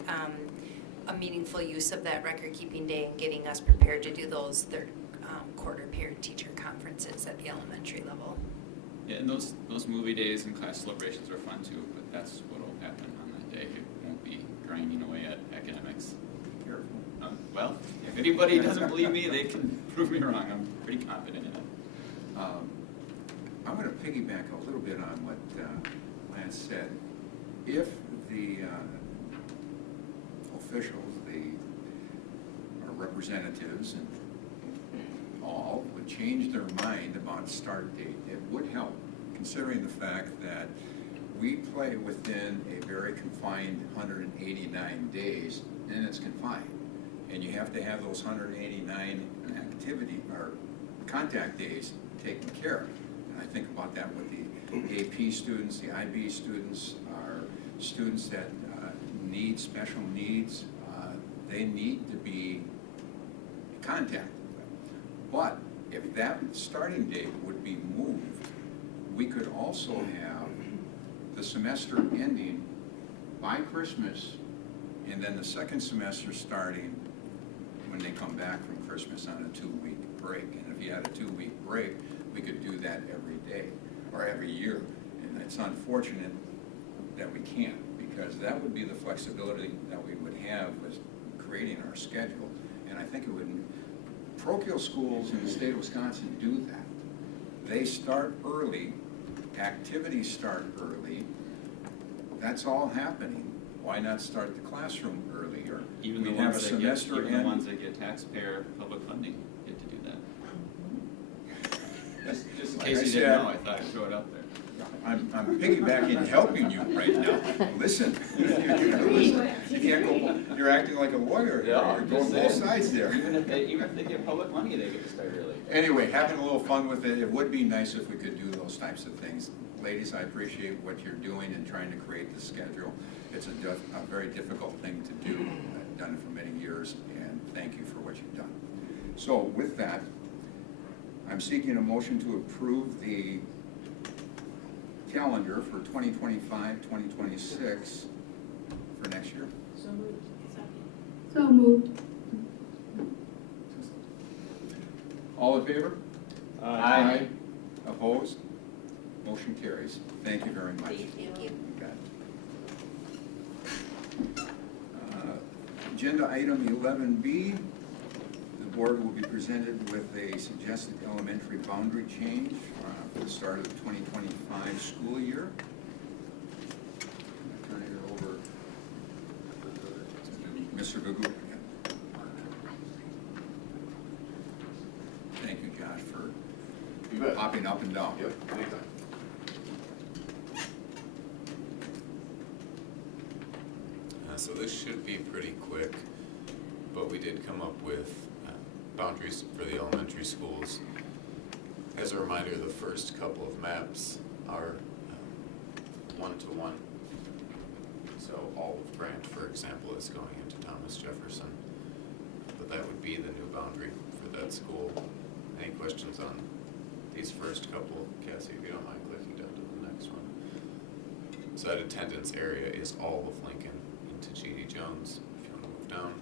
a meaningful use of that record keeping day and getting us prepared to do those third quarter parent teacher conferences at the elementary level. Yeah, and those movie days and class celebrations are fun too, but that's what'll happen on that day. It won't be grinding away at academics. Careful. Well, if anybody doesn't believe me, they can prove me wrong. I'm pretty confident in it. I'm going to piggyback a little bit on what Lance said. If the officials, our representatives and all would change their mind about start date, it would help, considering the fact that we play within a very confined 189 days, and it's confined. And you have to have those 189 activity or contact days taken care of. And I think about that with the AP students, the IB students, our students that need special needs. They need to be contacted. But if that starting date would be moved, we could also have the semester ending by Christmas, and then the second semester starting when they come back from Christmas on a 2-week break. And if you had a 2-week break, we could do that every day or every year. And it's unfortunate that we can't, because that would be the flexibility that we would have with creating our schedule. And I think it would, parochial schools in the state of Wisconsin do that. They start early, activities start early, that's all happening. Why not start the classroom earlier? Even the ones that get taxpayer public funding get to do that. Just in Like case I you said, didn't know, I thought I'd throw it out there. I'm piggybacking, helping you right now. Listen, you can't go, you're acting like a lawyer, you're going both sides there. Even if they get public money, they get to start early. Anyway, having a little fun with it, it would be nice if we could do those types of things. Ladies, I appreciate what you're doing and trying to create the schedule. It's a very difficult thing to do. I've done it for many years, and thank you for what you've done. So with that, I'm seeking a motion to approve the calendar for 2025, 2026 for next year. So moved. All in favor? Aye. Opposed? Motion carries. Thank you very much. Thank you. You got it. Agenda item 11B, the board will be presented with a suggested elementary boundary change for the start of the 2025 school year. I'm gonna turn it over to Mr. Gugu. Thank you, Josh, for You bet. popping up and down. Yep, anytime. So this should be pretty quick, but we did come up with boundaries for the elementary schools. As a reminder, the first couple of maps are one-to-one. So all of Grant, for example, is going into Thomas Jefferson, but that would be the new boundary for that school. Any questions on these first couple? Cassie, if you don't mind clicking down to the next one. So that attendance area is all of Lincoln into G.D. Jones, if you want to move down.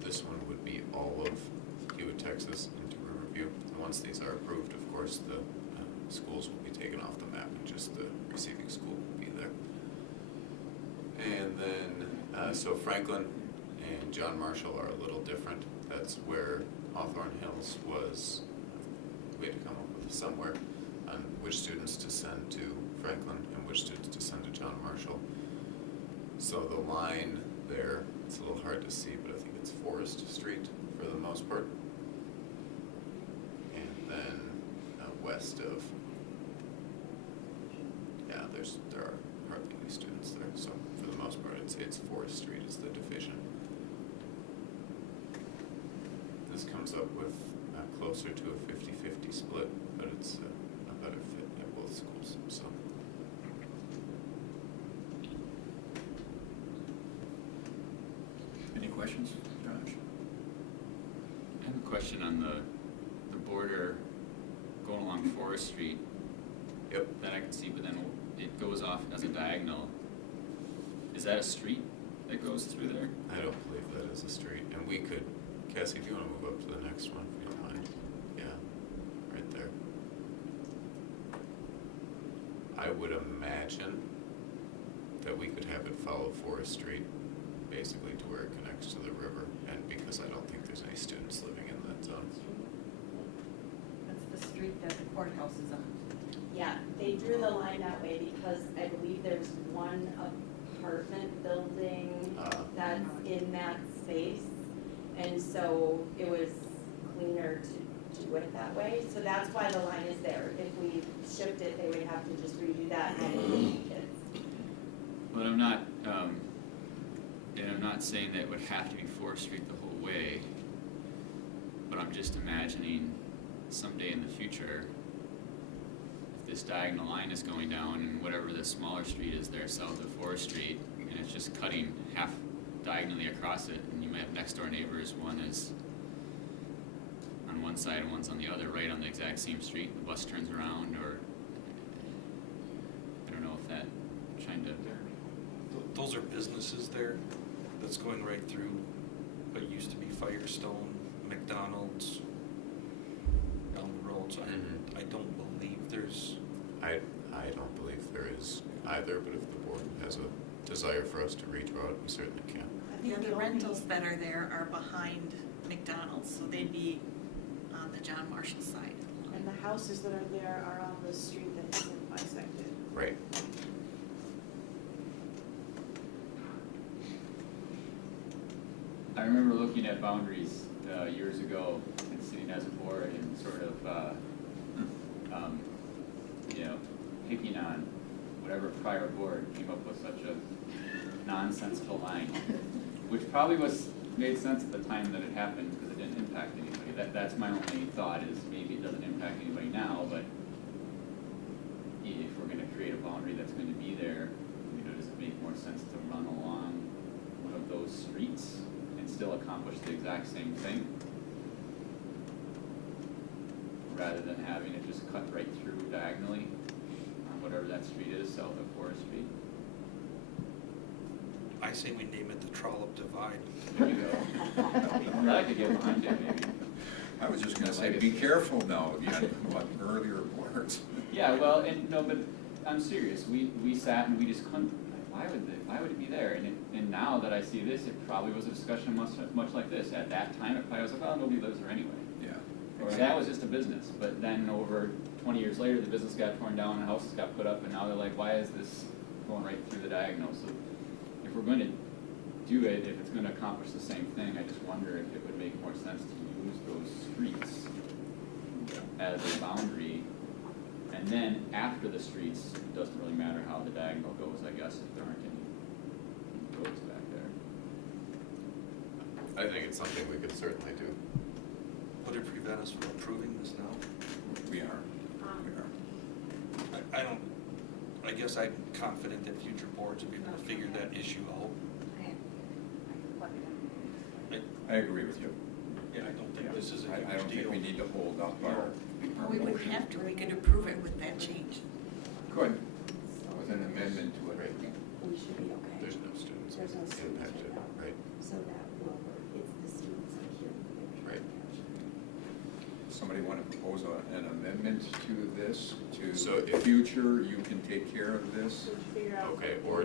This one would be all of Hewitt, Texas into Riverview. And once these are approved, of course, the schools will be taken off the map and just the receiving school will be there. And then, so Franklin and John Marshall are a little different. That's where Hawthorne Hills was, we had to come up with somewhere on which students to send to Franklin and which students to send to John Marshall. So the line there, it's a little hard to see, but I think it's Forest Street for the most part. And then west of, yeah, there are hardly any students there, so for the most part, it's Forest Street is the division. This comes up with closer to a 50-50 split, but it's a better fit at both schools, so. Any questions, Josh? I have a question on the border going along Forest Street. Yep. That I can see, but then it goes off as a diagonal. Is that a street that goes through there? I don't believe that is a street, and we could, Cassie, do you wanna move up to the next one, if you don't mind? Yeah, right there. I would imagine that we could have it follow Forest Street, basically to where it connects to the river, and because I don't think there's any students living in that zone. That's the street that the courthouse is on. Yeah, they drew the line that way because I believe there's one apartment building that's in that space. And so it was cleaner to do it that way. So that's why the line is there. If we shift it, they would have to just redo that and then it would kids. But I'm not saying that it would have to be Forest Street the whole way, but I'm just imagining someday in the future, if this diagonal line is going down and whatever the smaller street is there south of Forest Street, and it's just cutting half diagonally across it, and you might have next door neighbors, one is on one side and one's on the other, right on the exact same street, the bus turns around, or I don't know if that, trying to, Those are businesses there that's going right through what used to be Firestone, McDonald's, down the road, so I don't believe there's. I don't believe there is either, but if the board has a desire for us to redraw it, we certainly can. Yeah, the rentals that are there are behind McDonald's, so they'd be on the John Marshall side. And the houses that are there are on the street that isn't bisected. Right. I remember looking at boundaries years ago and sitting as a board and sort of, picking on whatever prior board came up with such a nonsensical line, which probably made sense at the time that it happened because it didn't impact anybody. That's my only thought is maybe it doesn't impact anybody now, but if we're going to create a boundary that's going to be there, does it make more sense to run along one of those streets and still accomplish the exact same thing, rather than having it just cut right through diagonally on whatever that street is, south of Forest Street? I say we name it the Trollop Divide. There you go. I could get behind it, maybe. I was just gonna say, be careful now, again, what earlier words. Yeah, well, and no, but I'm serious. We sat and we just couldn't. Why would it be there? And now that I see this, it probably was a discussion much like this. At that time, it probably was like, well, nobody lives there anyway. Yeah. Or that was just a business. But then over 20 years later, the business got torn down and houses got put up, and now they're like, why is this going right through the diagonal? So if we're going to do it, if it's going to accomplish the same thing, I just wonder if it would make more sense to use those streets as a boundary. And then after the streets, it doesn't really matter how the diagonal goes, I guess, if there aren't any roads back there. I think it's something we could certainly do. Would it prevent us from approving this now? We are. I guess I'm confident that future boards will be able to figure that issue out. I agree with you. Yeah, I don't think this is a huge deal. I don't think we need to hold up our. We wouldn't have to, we could approve it with that change. Could, with an amendment to it. We should be okay. There's no students There's no students impacted, right now. right? So that will work. It's the students like here. Right. Somebody want to propose an amendment to this, So to if- future, you can take care of this? Okay, or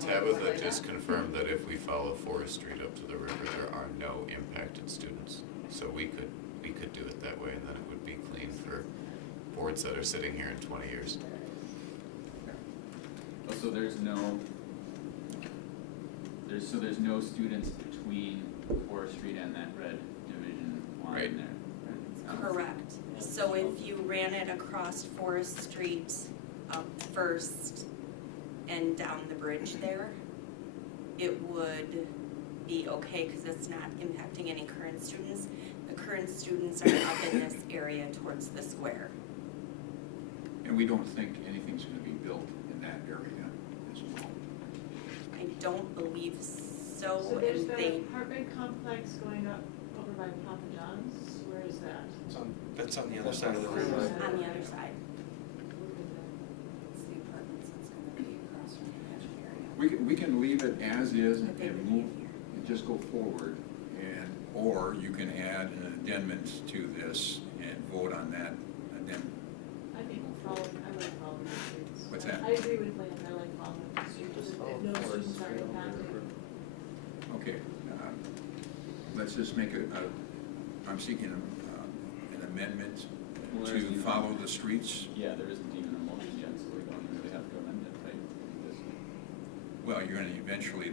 Tabitha just confirmed that if we follow Forest Street up to the river, there are no impacted students. So we could do it that way, and then it would be clean for boards that are sitting here in 20 years. Oh, so there's no students between Forest Street and that red division line Right. there? Correct. So if you ran it across Forest Street up First and down the bridge there, it would be okay because it's not impacting any current students. The current students are up in this area towards the square. And we don't think anything's gonna be built in that area as well. I don't believe so. So there's and that they, apartment complex going up over by Papa John's, where is that? That's on the other side of the river. on the other side. It's the apartments that's gonna be across from the magic area. We can leave it as is But they and would move, be here. and just go forward, and, or you can add an addendum to this and vote on that addendum. I think I like following the streets. What's that? I agree with Lance, I like following the streets, Just if follow no Forest students are Street over the impacted. river. Okay, let's just make I'm seeking an amendment Well, there's to even- follow the streets. Yeah, there isn't even a motion yet, so we don't really have to amend it, right? This- Well, you're gonna eventually,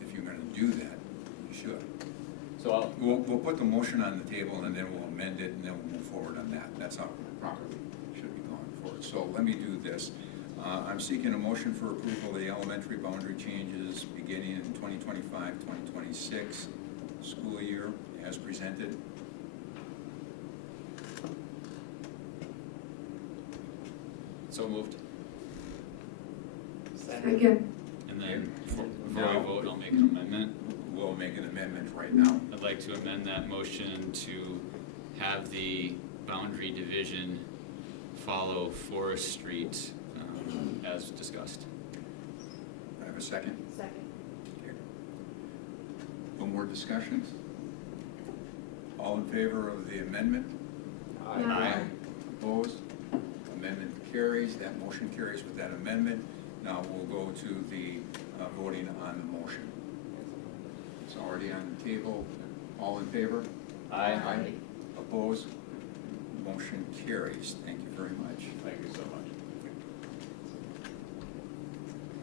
if you're gonna do that, you should. So We'll put the motion on the table and then we'll amend it and then we'll move forward on that. That's how properly should be going forward. So let me do this. I'm seeking a motion for approval of the elementary boundary changes beginning in 2025-2026 school year as presented. So moved. Second. And then before Now- we vote, I'll make an amendment. We'll make an amendment right now. I'd like to amend that motion to have the boundary division follow Forest Street as discussed. I have a second. Second. Okay. No more discussions? All in favor of the amendment? Aye. Opposed? Amendment carries. That motion carries with that amendment. Now we'll go to the voting on the motion. It's already on the table. All in favor? Aye. Opposed? Motion carries. Thank you very much. Thank you so much.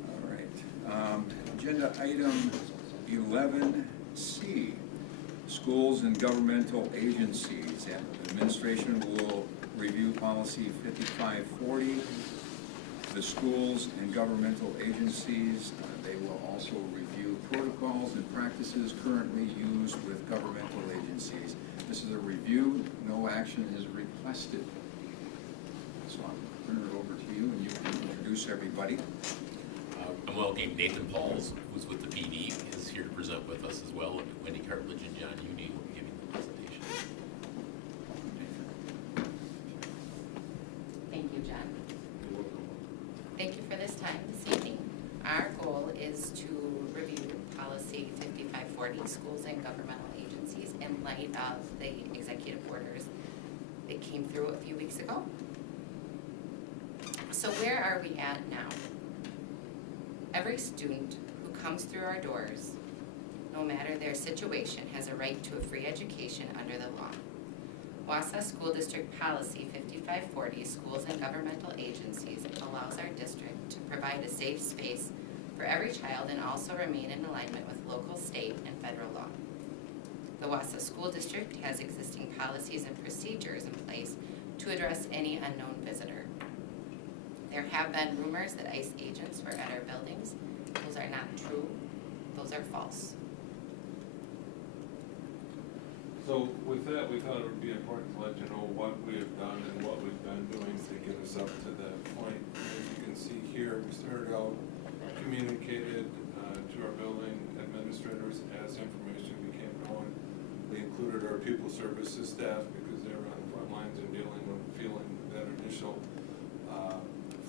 All right. Agenda item 11C, schools and governmental agencies. Administration will review policy 5540. The schools and governmental agencies, they will also review protocols and practices currently used with governmental agencies. This is a review, no action is requested. So I'll turn it over to you and you can introduce everybody. I'm welcoming Nathan Pauls, who's with the PD, is here to present with us as well. Wendy Cartledge and John Uni will be giving the presentation. Thank you, John. Thank you for this time this evening. Our goal is to review policy 5540, schools and governmental agencies, in light of the executive orders that came through a few weeks ago. So where are we at now? Every student who comes through our doors, no matter their situation, has a right to a free education under the law. Wausau School District Policy 5540, schools and governmental agencies, allows our district to provide a safe space for every child and also remain in alignment with local, state, and federal law. The Wausau School District has existing policies and procedures in place to address any unknown visitor. There have been rumors that ICE agents were at our buildings. Those are not true. Those are false. So with that, we thought it would be important to let you know what we have done and what we've been doing to get us up to that point. As you can see here, we started out, communicated to our building administrators as information became known. We included our pupil services staff because they were on the front lines and dealing with feeling that initial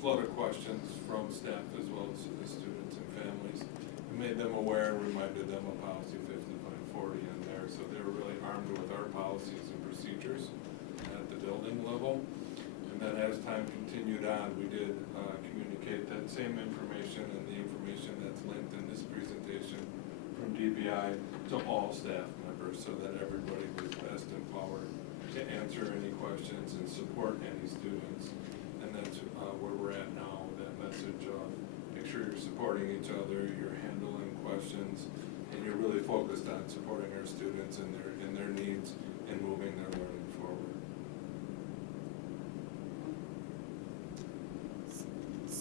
flood of questions from staff as well as the students and families. We made them aware and reminded them of policy 5540 in there, so they were really armed with our policies and procedures at the building level. And then as time continued on, we did communicate that same information and the information that's linked in this presentation from DBI to all staff members so that everybody was best empowered to answer any questions and support any students. And that's where we're at now, that message of make sure you're supporting each other, you're handling questions, and you're really focused on supporting our students and their needs and moving their learning forward.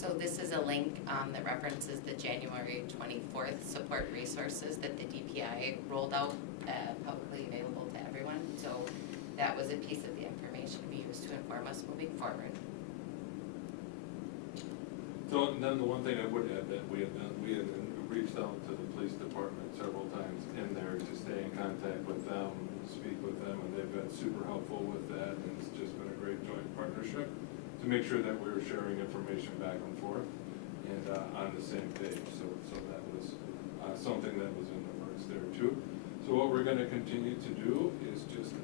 So this is a link that references the January 24th support resources that the DPI rolled out, publicly available to everyone. So that was a piece of the information we used to inform us moving forward. So, and then the one thing I would add that we had done, we had reached out to the police department several times in there to stay in contact with them, speak with them, and they've been super helpful with that, and it's just been a great joint partnership to make sure that we were sharing information back and forth and on the same page. So that was something that was in the works there too. So what we're gonna continue to do is just,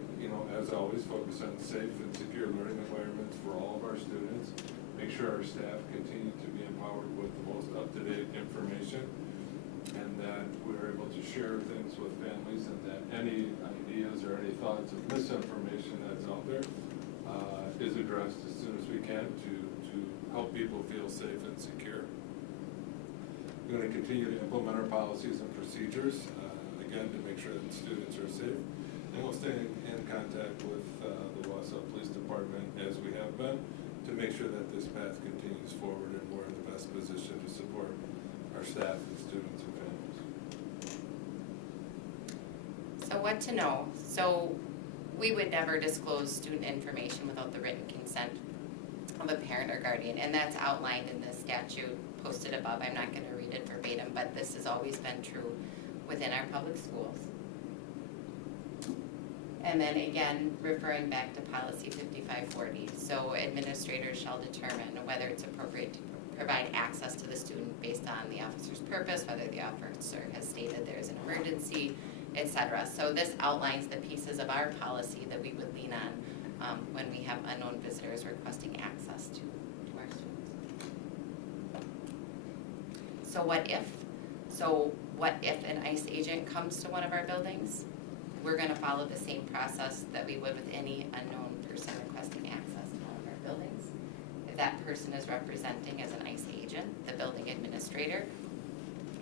as always, focus on safe and secure learning environments for all of our students. Make sure our staff continue to be empowered with the most up-to-date information, and that we're able to share things with families, and that any ideas or any thoughts of misinformation that's out there is addressed as soon as we can to help people feel safe and secure. We're going to continue to implement our policies and procedures, again, to make sure that students are safe. And we'll stay in contact with the Wausau Police Department, as we have been, to make sure that this path continues forward and we're in the best position to support our staff and students and families. So what to know? So we would never disclose student information without the written consent of a parent or guardian, and that's outlined in the statute posted above. I'm not going to read it verbatim, but this has always been true within our public schools. And then again, referring back to policy 5540, so administrators shall determine whether it's appropriate to provide access to the student based on the officer's purpose, whether the officer has stated there's an emergency, etc. So this outlines the pieces of our policy that we would lean on when we have unknown visitors requesting access to our students. So what if? So what if an ICE agent comes to one of our buildings? We're going to follow the same process that we would with any unknown person requesting access to one of our buildings. If that person is representing as an ICE agent, the building administrator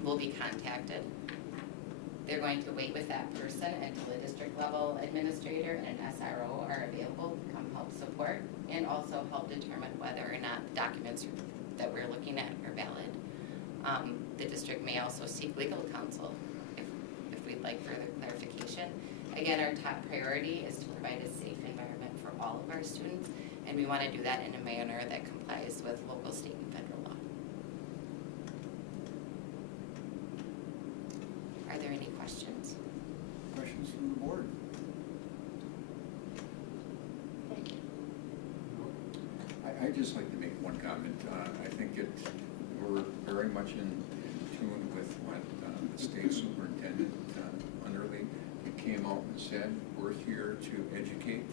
will be contacted. They're going to wait with that person until a district level administrator and an SRO are available to come help support and also help determine whether or not the documents that we're looking at are valid. The district may also seek legal counsel if we'd like further clarification. Again, our top priority is to provide a safe environment for all of our students, and we want to do that in a manner that complies with local, state, and federal law. Are there any questions? Questions from the board? I'd just like to make one comment. I think we're very much in tune with what the state superintendent, Underly, came out and said. We're here to educate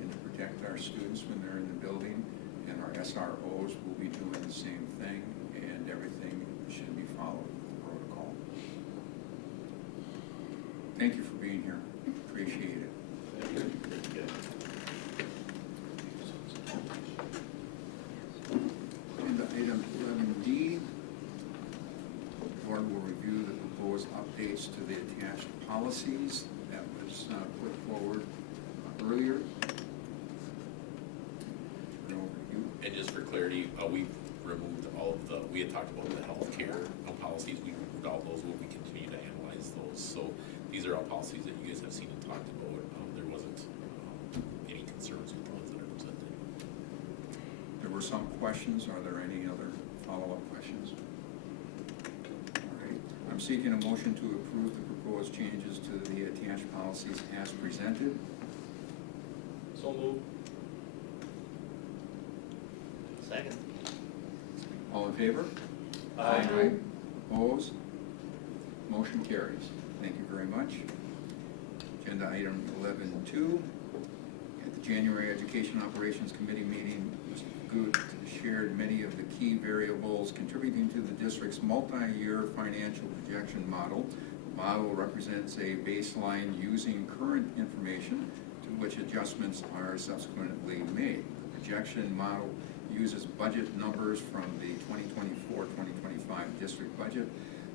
and to protect our students when they're in the building, and our SROs will be doing the same thing, and everything should be followed with protocol. Thank you for being here. Appreciate it. Thank you. And item 11D, the board will review the proposed updates to the attached policies that was put forward earlier. Turn over to you. And just for clarity, we've removed all of the, we had talked about the healthcare policies, we removed all those, we'll continue to analyze those. So these are all policies that you guys have seen and talked about. There wasn't any concerns with the ones that are presented. There were some questions. Are there any other follow-up questions? All right. I'm seeking a motion to approve the proposed changes to the attached policies as presented. So moved. Second. All in favor? Aye. Opposed? Motion carries. Thank you very much. Agenda item 11.2. At the January Education Operations Committee meeting, Mr. Good shared many of the key variables contributing to the district's multi-year financial projection model. The model represents a baseline using current information to which adjustments are subsequently made. The projection model uses budget numbers from the 2024-2025 district budget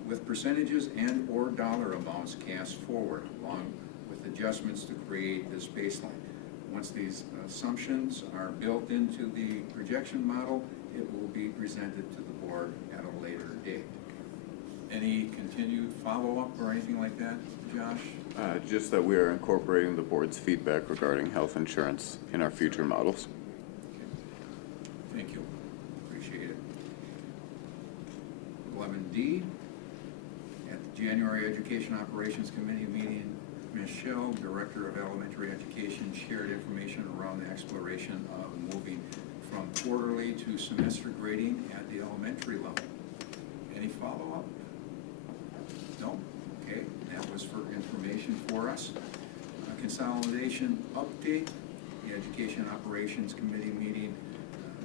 with percentages and or dollar amounts cast forward, along with adjustments to create this baseline. Once these assumptions are built into the projection projection model. It will be presented to the board at a later date. Any continued follow-up or anything like that, Josh? Just that we are incorporating the board's feedback regarding health insurance in our future models. Thank you. Appreciate it. 11D, at the January Education Operations Committee meeting, Ms. Shell, Director of Elementary Education, shared information around the exploration of moving from quarterly to semester grading at the elementary level. Any follow-up? No? Okay, that was for information for us. Consolidation update, the Education Operations Committee meeting,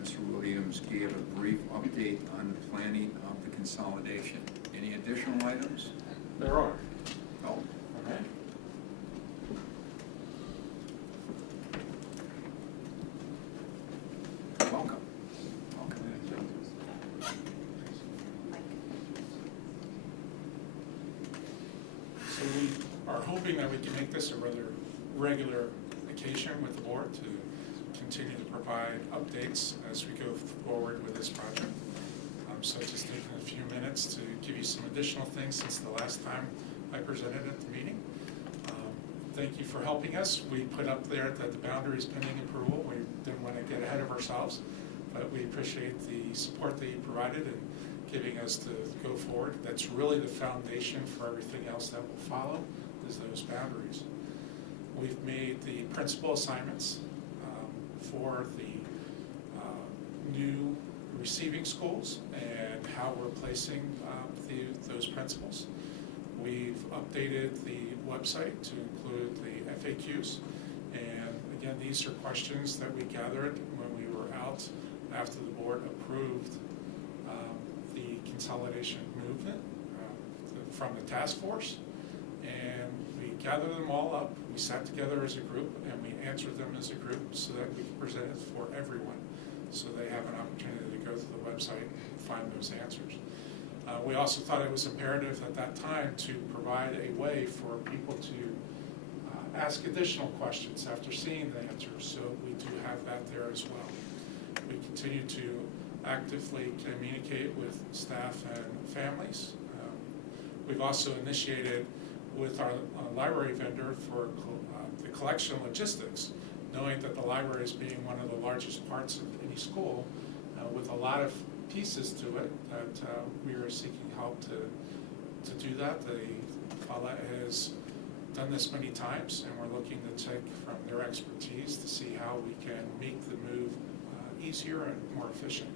Mr. Williams gave a brief update on the planning of the consolidation. Any additional items? There are. No? Okay. Welcome. So we are hoping that we can make this a rather regular occasion with the board to continue to provide updates as we go forward with this project. So just taking a few minutes to give you some additional things since the last time I presented at the meeting. Thank you for helping us. We put up there that the boundary is pending approval. We didn't want to get ahead of ourselves, but we appreciate the support that you provided and giving us to go forward. That's really the foundation for everything else that will follow, is those boundaries. We've made the principal assignments for the new receiving schools and how we're placing those principals. We've updated the website to include the FAQs. And again, these are questions that we gathered when we were out after the board approved the consolidation movement from the task force. And we gathered them all up. We sat together as a group and we answered them as a group so that we can present it for everyone, so they have an opportunity to go to the website and find those answers. We also thought it was imperative at that time to provide a way for people to ask additional questions after seeing the answers, so we do have that there as well. We continue to actively communicate with staff and families. We've also initiated with our library vendor for the collection logistics, knowing that the library is being one of the largest parts of any school, with a lot of pieces to it, that we are seeking help to do that. The Follett has done this many times, and we're looking to take from their expertise to see how we can make the move easier and more efficient.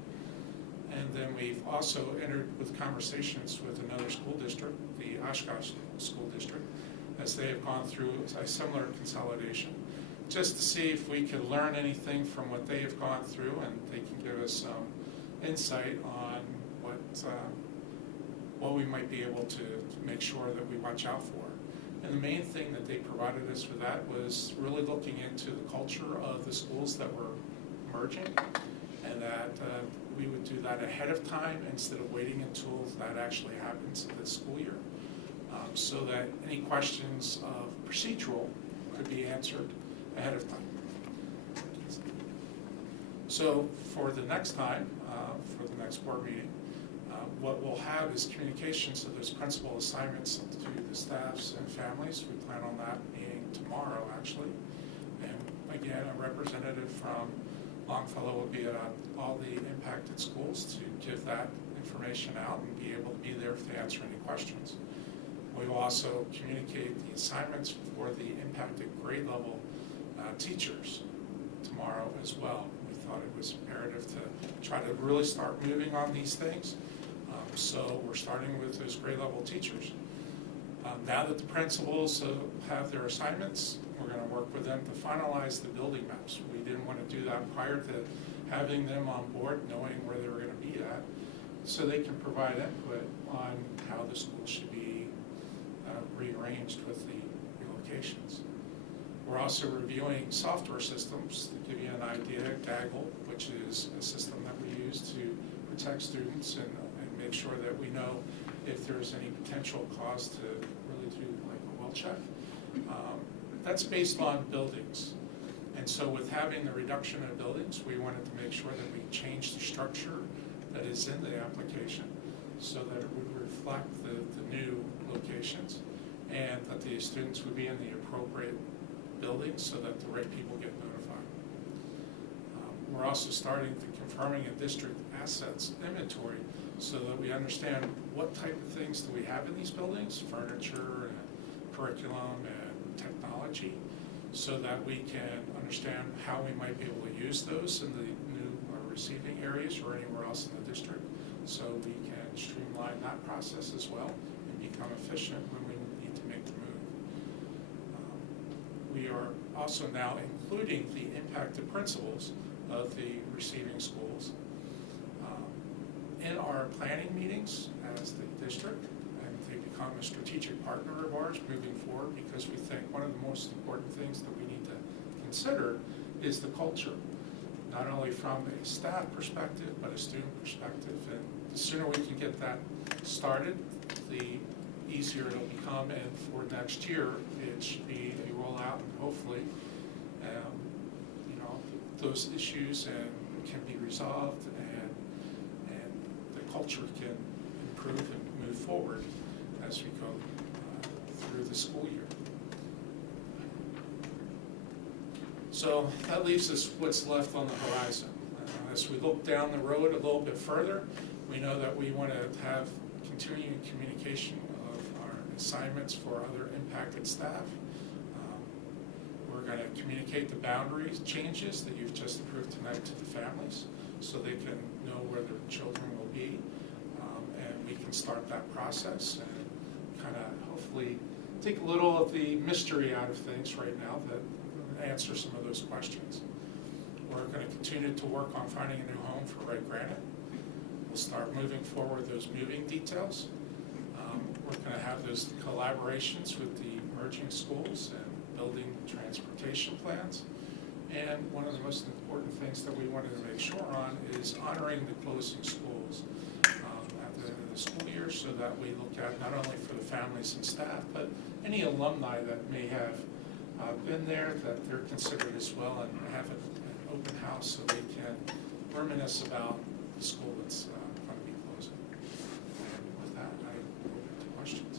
And then we've also entered with conversations with another school district, the Oshkosh School District, as they have gone through a similar consolidation, just to see if we can learn anything from what they have gone through, and they can give us some insight on what we might be able to make sure that we watch out for. And the main thing that they provided us with that was really looking into the culture of the schools that were merging, and that we would do that ahead of time instead of waiting until that actually happens this school year, so that any questions of procedural could be answered ahead of time. So for the next time, for the next board meeting, what we'll have is communications of those principal assignments to the staffs and families. We plan on that meeting tomorrow, actually. And again, a representative from Longfellow will be at all the impacted schools to give that information out and be able to be there if they answer any questions. We will also communicate the assignments for the impacted grade level teachers tomorrow as well. We thought it was imperative to try to really start moving on these things. So we're starting with those grade level teachers. Now that the principals have their assignments, we're going to work with them to finalize the building maps. We didn't want to do that prior to having them on board, knowing where they were going to be at, so they can provide input on how the school should be rearranged with the relocations. We're also reviewing software systems to give you an idea. Gaggle, which is a system that we use to protect students and make sure that we know if there's any potential cause to really do like a well check. That's based on buildings. And And so with having the reduction of buildings, we wanted to make sure that we changed the structure that is in the application so that it would reflect the new locations and that the students would be in the appropriate buildings so that the right people get notified. We're also starting to confirming a district assets inventory so that we understand what type of things do we have in these buildings, furniture and curriculum and technology, so that we can understand how we might be able to use those in the new receiving areas or anywhere else in the district, so we can streamline that process as well and become efficient when we need to make the move. We are also now including the impacted principals of the receiving schools in our planning meetings as the district, and they become a strategic partner of ours moving forward, because we think one of the most important things that we need to consider is the culture, not only from a staff perspective, but a student perspective. And the sooner we can get that started, the easier it'll become. And for next year, it should be a rollout, and hopefully, those issues can be resolved, and the culture can improve and move forward as we go through the school year. So that leaves us what's left on the horizon. As we look down the road a little bit further, we know that we want to have continuing communication of our assignments for other impacted staff. We're going to communicate the boundaries changes that you've just approved tonight to the families, so they can know where their children will be, and we can start that process and kind of hopefully take a little of the mystery out of things right now that answer some of those questions. We're going to continue to work on finding a new home for Ray Granite. We'll start moving forward those moving details. We're going to have those collaborations with the emerging schools and building transportation plans. And one of the most important things that we wanted to make sure on is honoring the closing schools at the end of the school year, so that we look at not only for the families and staff, but any alumni that may have been there, that they're considered as well, and have an open house so they can reminisce about the school that's going to be closing. And with that, I open to questions.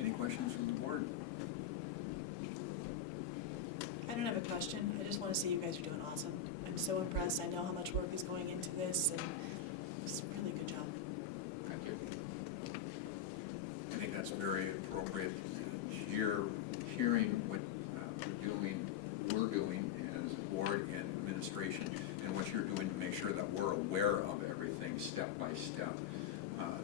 Any questions from the board? I don't have a question. I just want to say you guys are doing awesome. I'm so impressed. I know how much work is going into this, and it's a really good job. Thank you. I think that's very appropriate. Hearing what we're doing as a board and administration, and what you're doing to make sure that we're aware of everything step by step.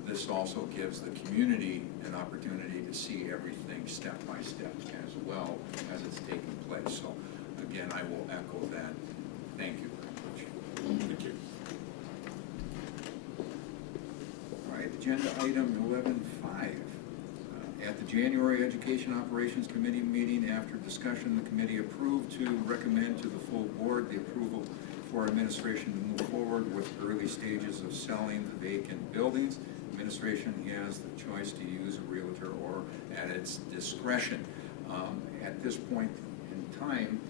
This also gives the community an opportunity to see everything step by step as well as it's taking place. So again, I will echo that. Thank you very much. Thank you. All right, agenda item 11.5. At the January Education Operations Committee meeting, after discussion, the committee approved to recommend to the full board the approval for administration to move forward with early stages of selling the vacant buildings. Administration has the choice to use a realtor or at its discretion. At this point in time,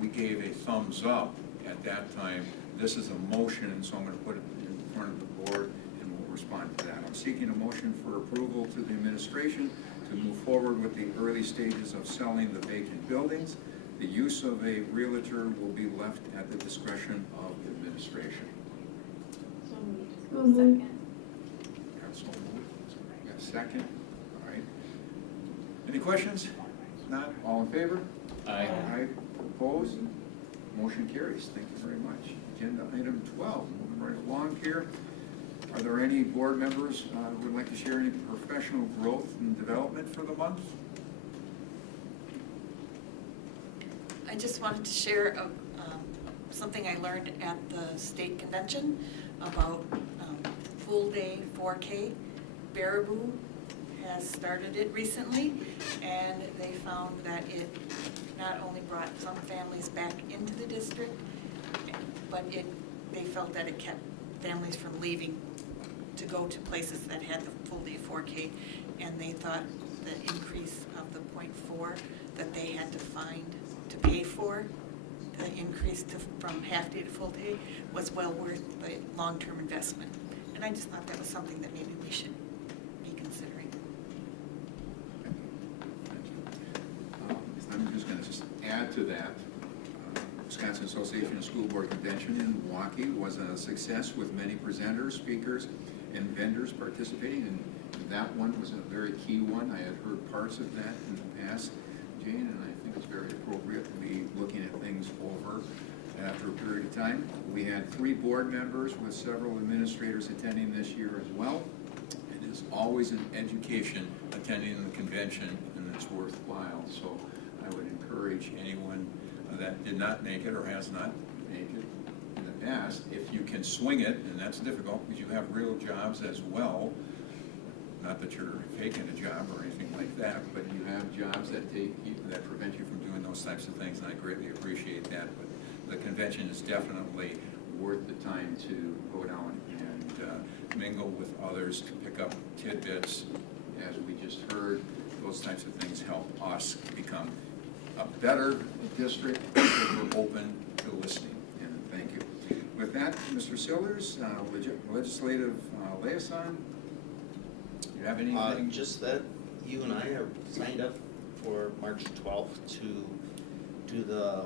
we gave a thumbs up at that time. This is a motion, so I'm going to put it in front of the board and we'll respond to that. I'm seeking a motion for approval to the administration to move forward with the early stages of selling the vacant buildings. The use of a realtor will be left at the discretion of the administration. Second. Got so moved. Got a second? All right. Any questions? Not? All in favor? Aye. Aye. Opposed? Motion carries. Thank you very much. Agenda item 12, moving right along here. Are there any board members who would like to share any professional growth and development for the month? I just wanted to share something I learned at the state convention about full day 4K. Baraboo has started it recently, and they found that it not only brought some families back into the district, but they felt that it kept families from leaving to go to places that had the full day 4K, and they thought the increase of the 0.4 that they had to find to pay for the increase from half-day to full-day was well worth the long-term investment. And I just thought that was something that maybe we should be considering. I'm just going to add to that. Wisconsin Association of School Board Convention in Milwaukee was a success with many presenters, speakers, and vendors participating, and that one was a very key one. I had heard parts of that in the past, Jane, and I think it's very appropriate to be looking at things over after a period of time. We had 3 board members with several administrators attending this year as well. It is always an education attending the convention, and it's worthwhile. So I would encourage anyone that did not make it or has not made it in the past, if you can swing it, and that's difficult because you have real jobs as well, not that you're faking a job or anything like that, but you have jobs that prevent you from doing those types of things, and I greatly appreciate that. But the convention is definitely worth the time to go down and mingle with others, to pick up tidbits. As we just heard, those types of things help us become a better district if we're open to listening, and thank you. With that, Mr. Sillers, legislative liaison, do you have anything? Just that you and I are signed up for March 12th to do the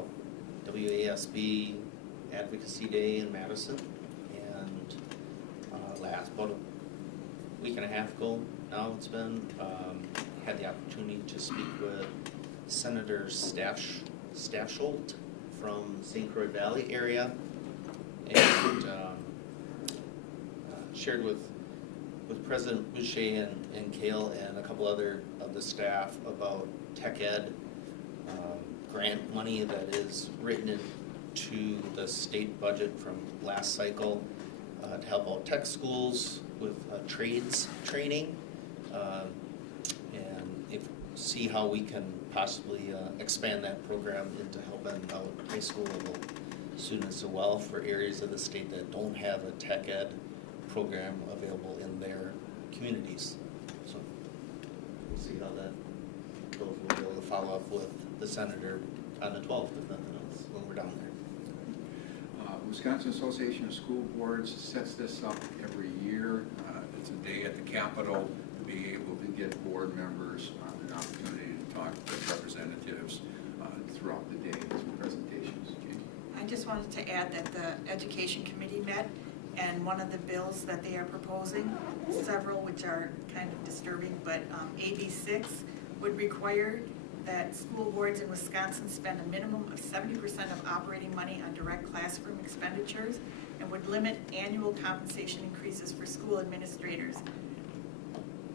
WASB Advocacy Day in Madison. And about a week and a half ago now it's been, had the opportunity to speak with Senator Stafsholt from St. Croix Valley area, and shared with President Boucher and Kale and a couple other of the staff about tech ed grant money that is written into the state budget from last cycle to help out tech schools with trades training, and see how we can possibly expand that program into helping out high school level students as well for areas of the state that don't have a tech ed program available in their communities. So we'll see how that goes. We'll be able to follow up with the senator on the 12th, if nothing else, when we're down there. Wisconsin Association of School Boards sets this up every year. It's a day at the Capitol to be able to get board members an opportunity to talk with representatives throughout the day through presentations. Jane? I just wanted to add that the Education Committee met, and one of the bills that they are proposing, several which are kind of disturbing, but AB 6 would require that school boards in Wisconsin spend a minimum of 70% of operating money on direct classroom expenditures, and would limit annual compensation increases for school administrators.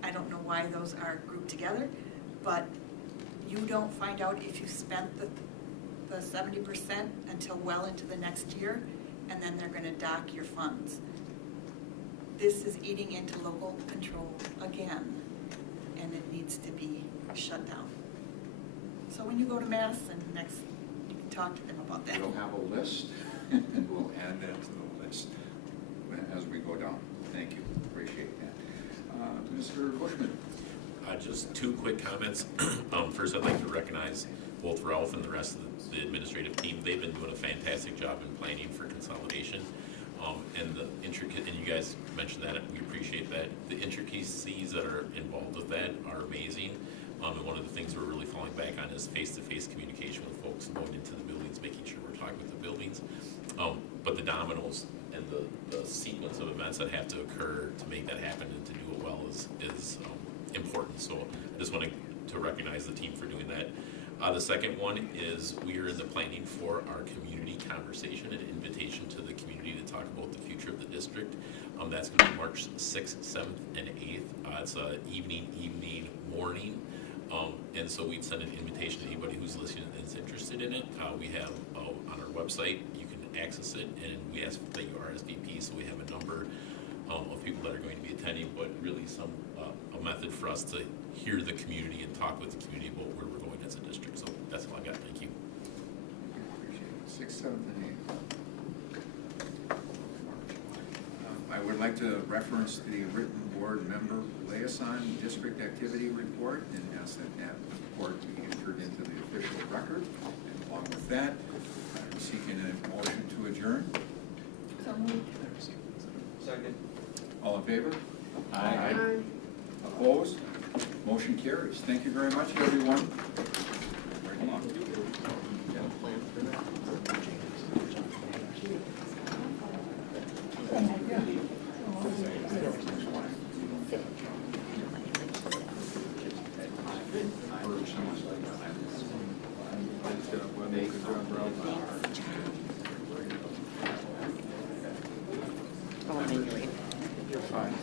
I don't know why those are grouped together, but you don't find out if you spent the 70% until well into the next year, and then they're going to dock your funds. This is eating into local control again, and it needs to be shut down. So when you go to Madison next, you can talk to them about that. We'll have a list, and we'll add that to the list as we go down. Thank you, appreciate that. Mr. Bushman. Just 2 quick comments. First, I'd like to recognize both Ralph and the rest of the administrative team. They've been doing a fantastic job in planning for consolidation. And the intricate, and you guys mentioned that, we appreciate that. The intricacies that are involved with that are amazing. And one of the things we're really falling back on is face-to-face communication with folks going into the buildings, making sure we're talking with the buildings. But the dominoes and the sequence of events that have to occur to make that happen and to do it well is important. So I just wanted to recognize the team for doing that. The second one is we are in the planning for our community conversation, an invitation to the community to talk about the future of the district. That's going to be March 6th, 7th, and 8th. It's a evening, morning. And so we'd send an invitation to anybody who's listening and is interested in it. We have on our website, you can access it, and we ask that you RSVP, so we have a number of people that are going to be attending, but really a method for us to hear the community and talk with the community about where we're going as a district. So that's all I got. Thank you. Appreciate it. 6th, 7th, and 8th. I would like to reference the written board member liaison district activity report and ask that that report be entered into the official record. And along with that, I'm seeking a motion to adjourn. Second. All in favor? Aye. Opposed? Motion carries. Thank you very much, everyone. Right along. Oh, anyway. You're fine.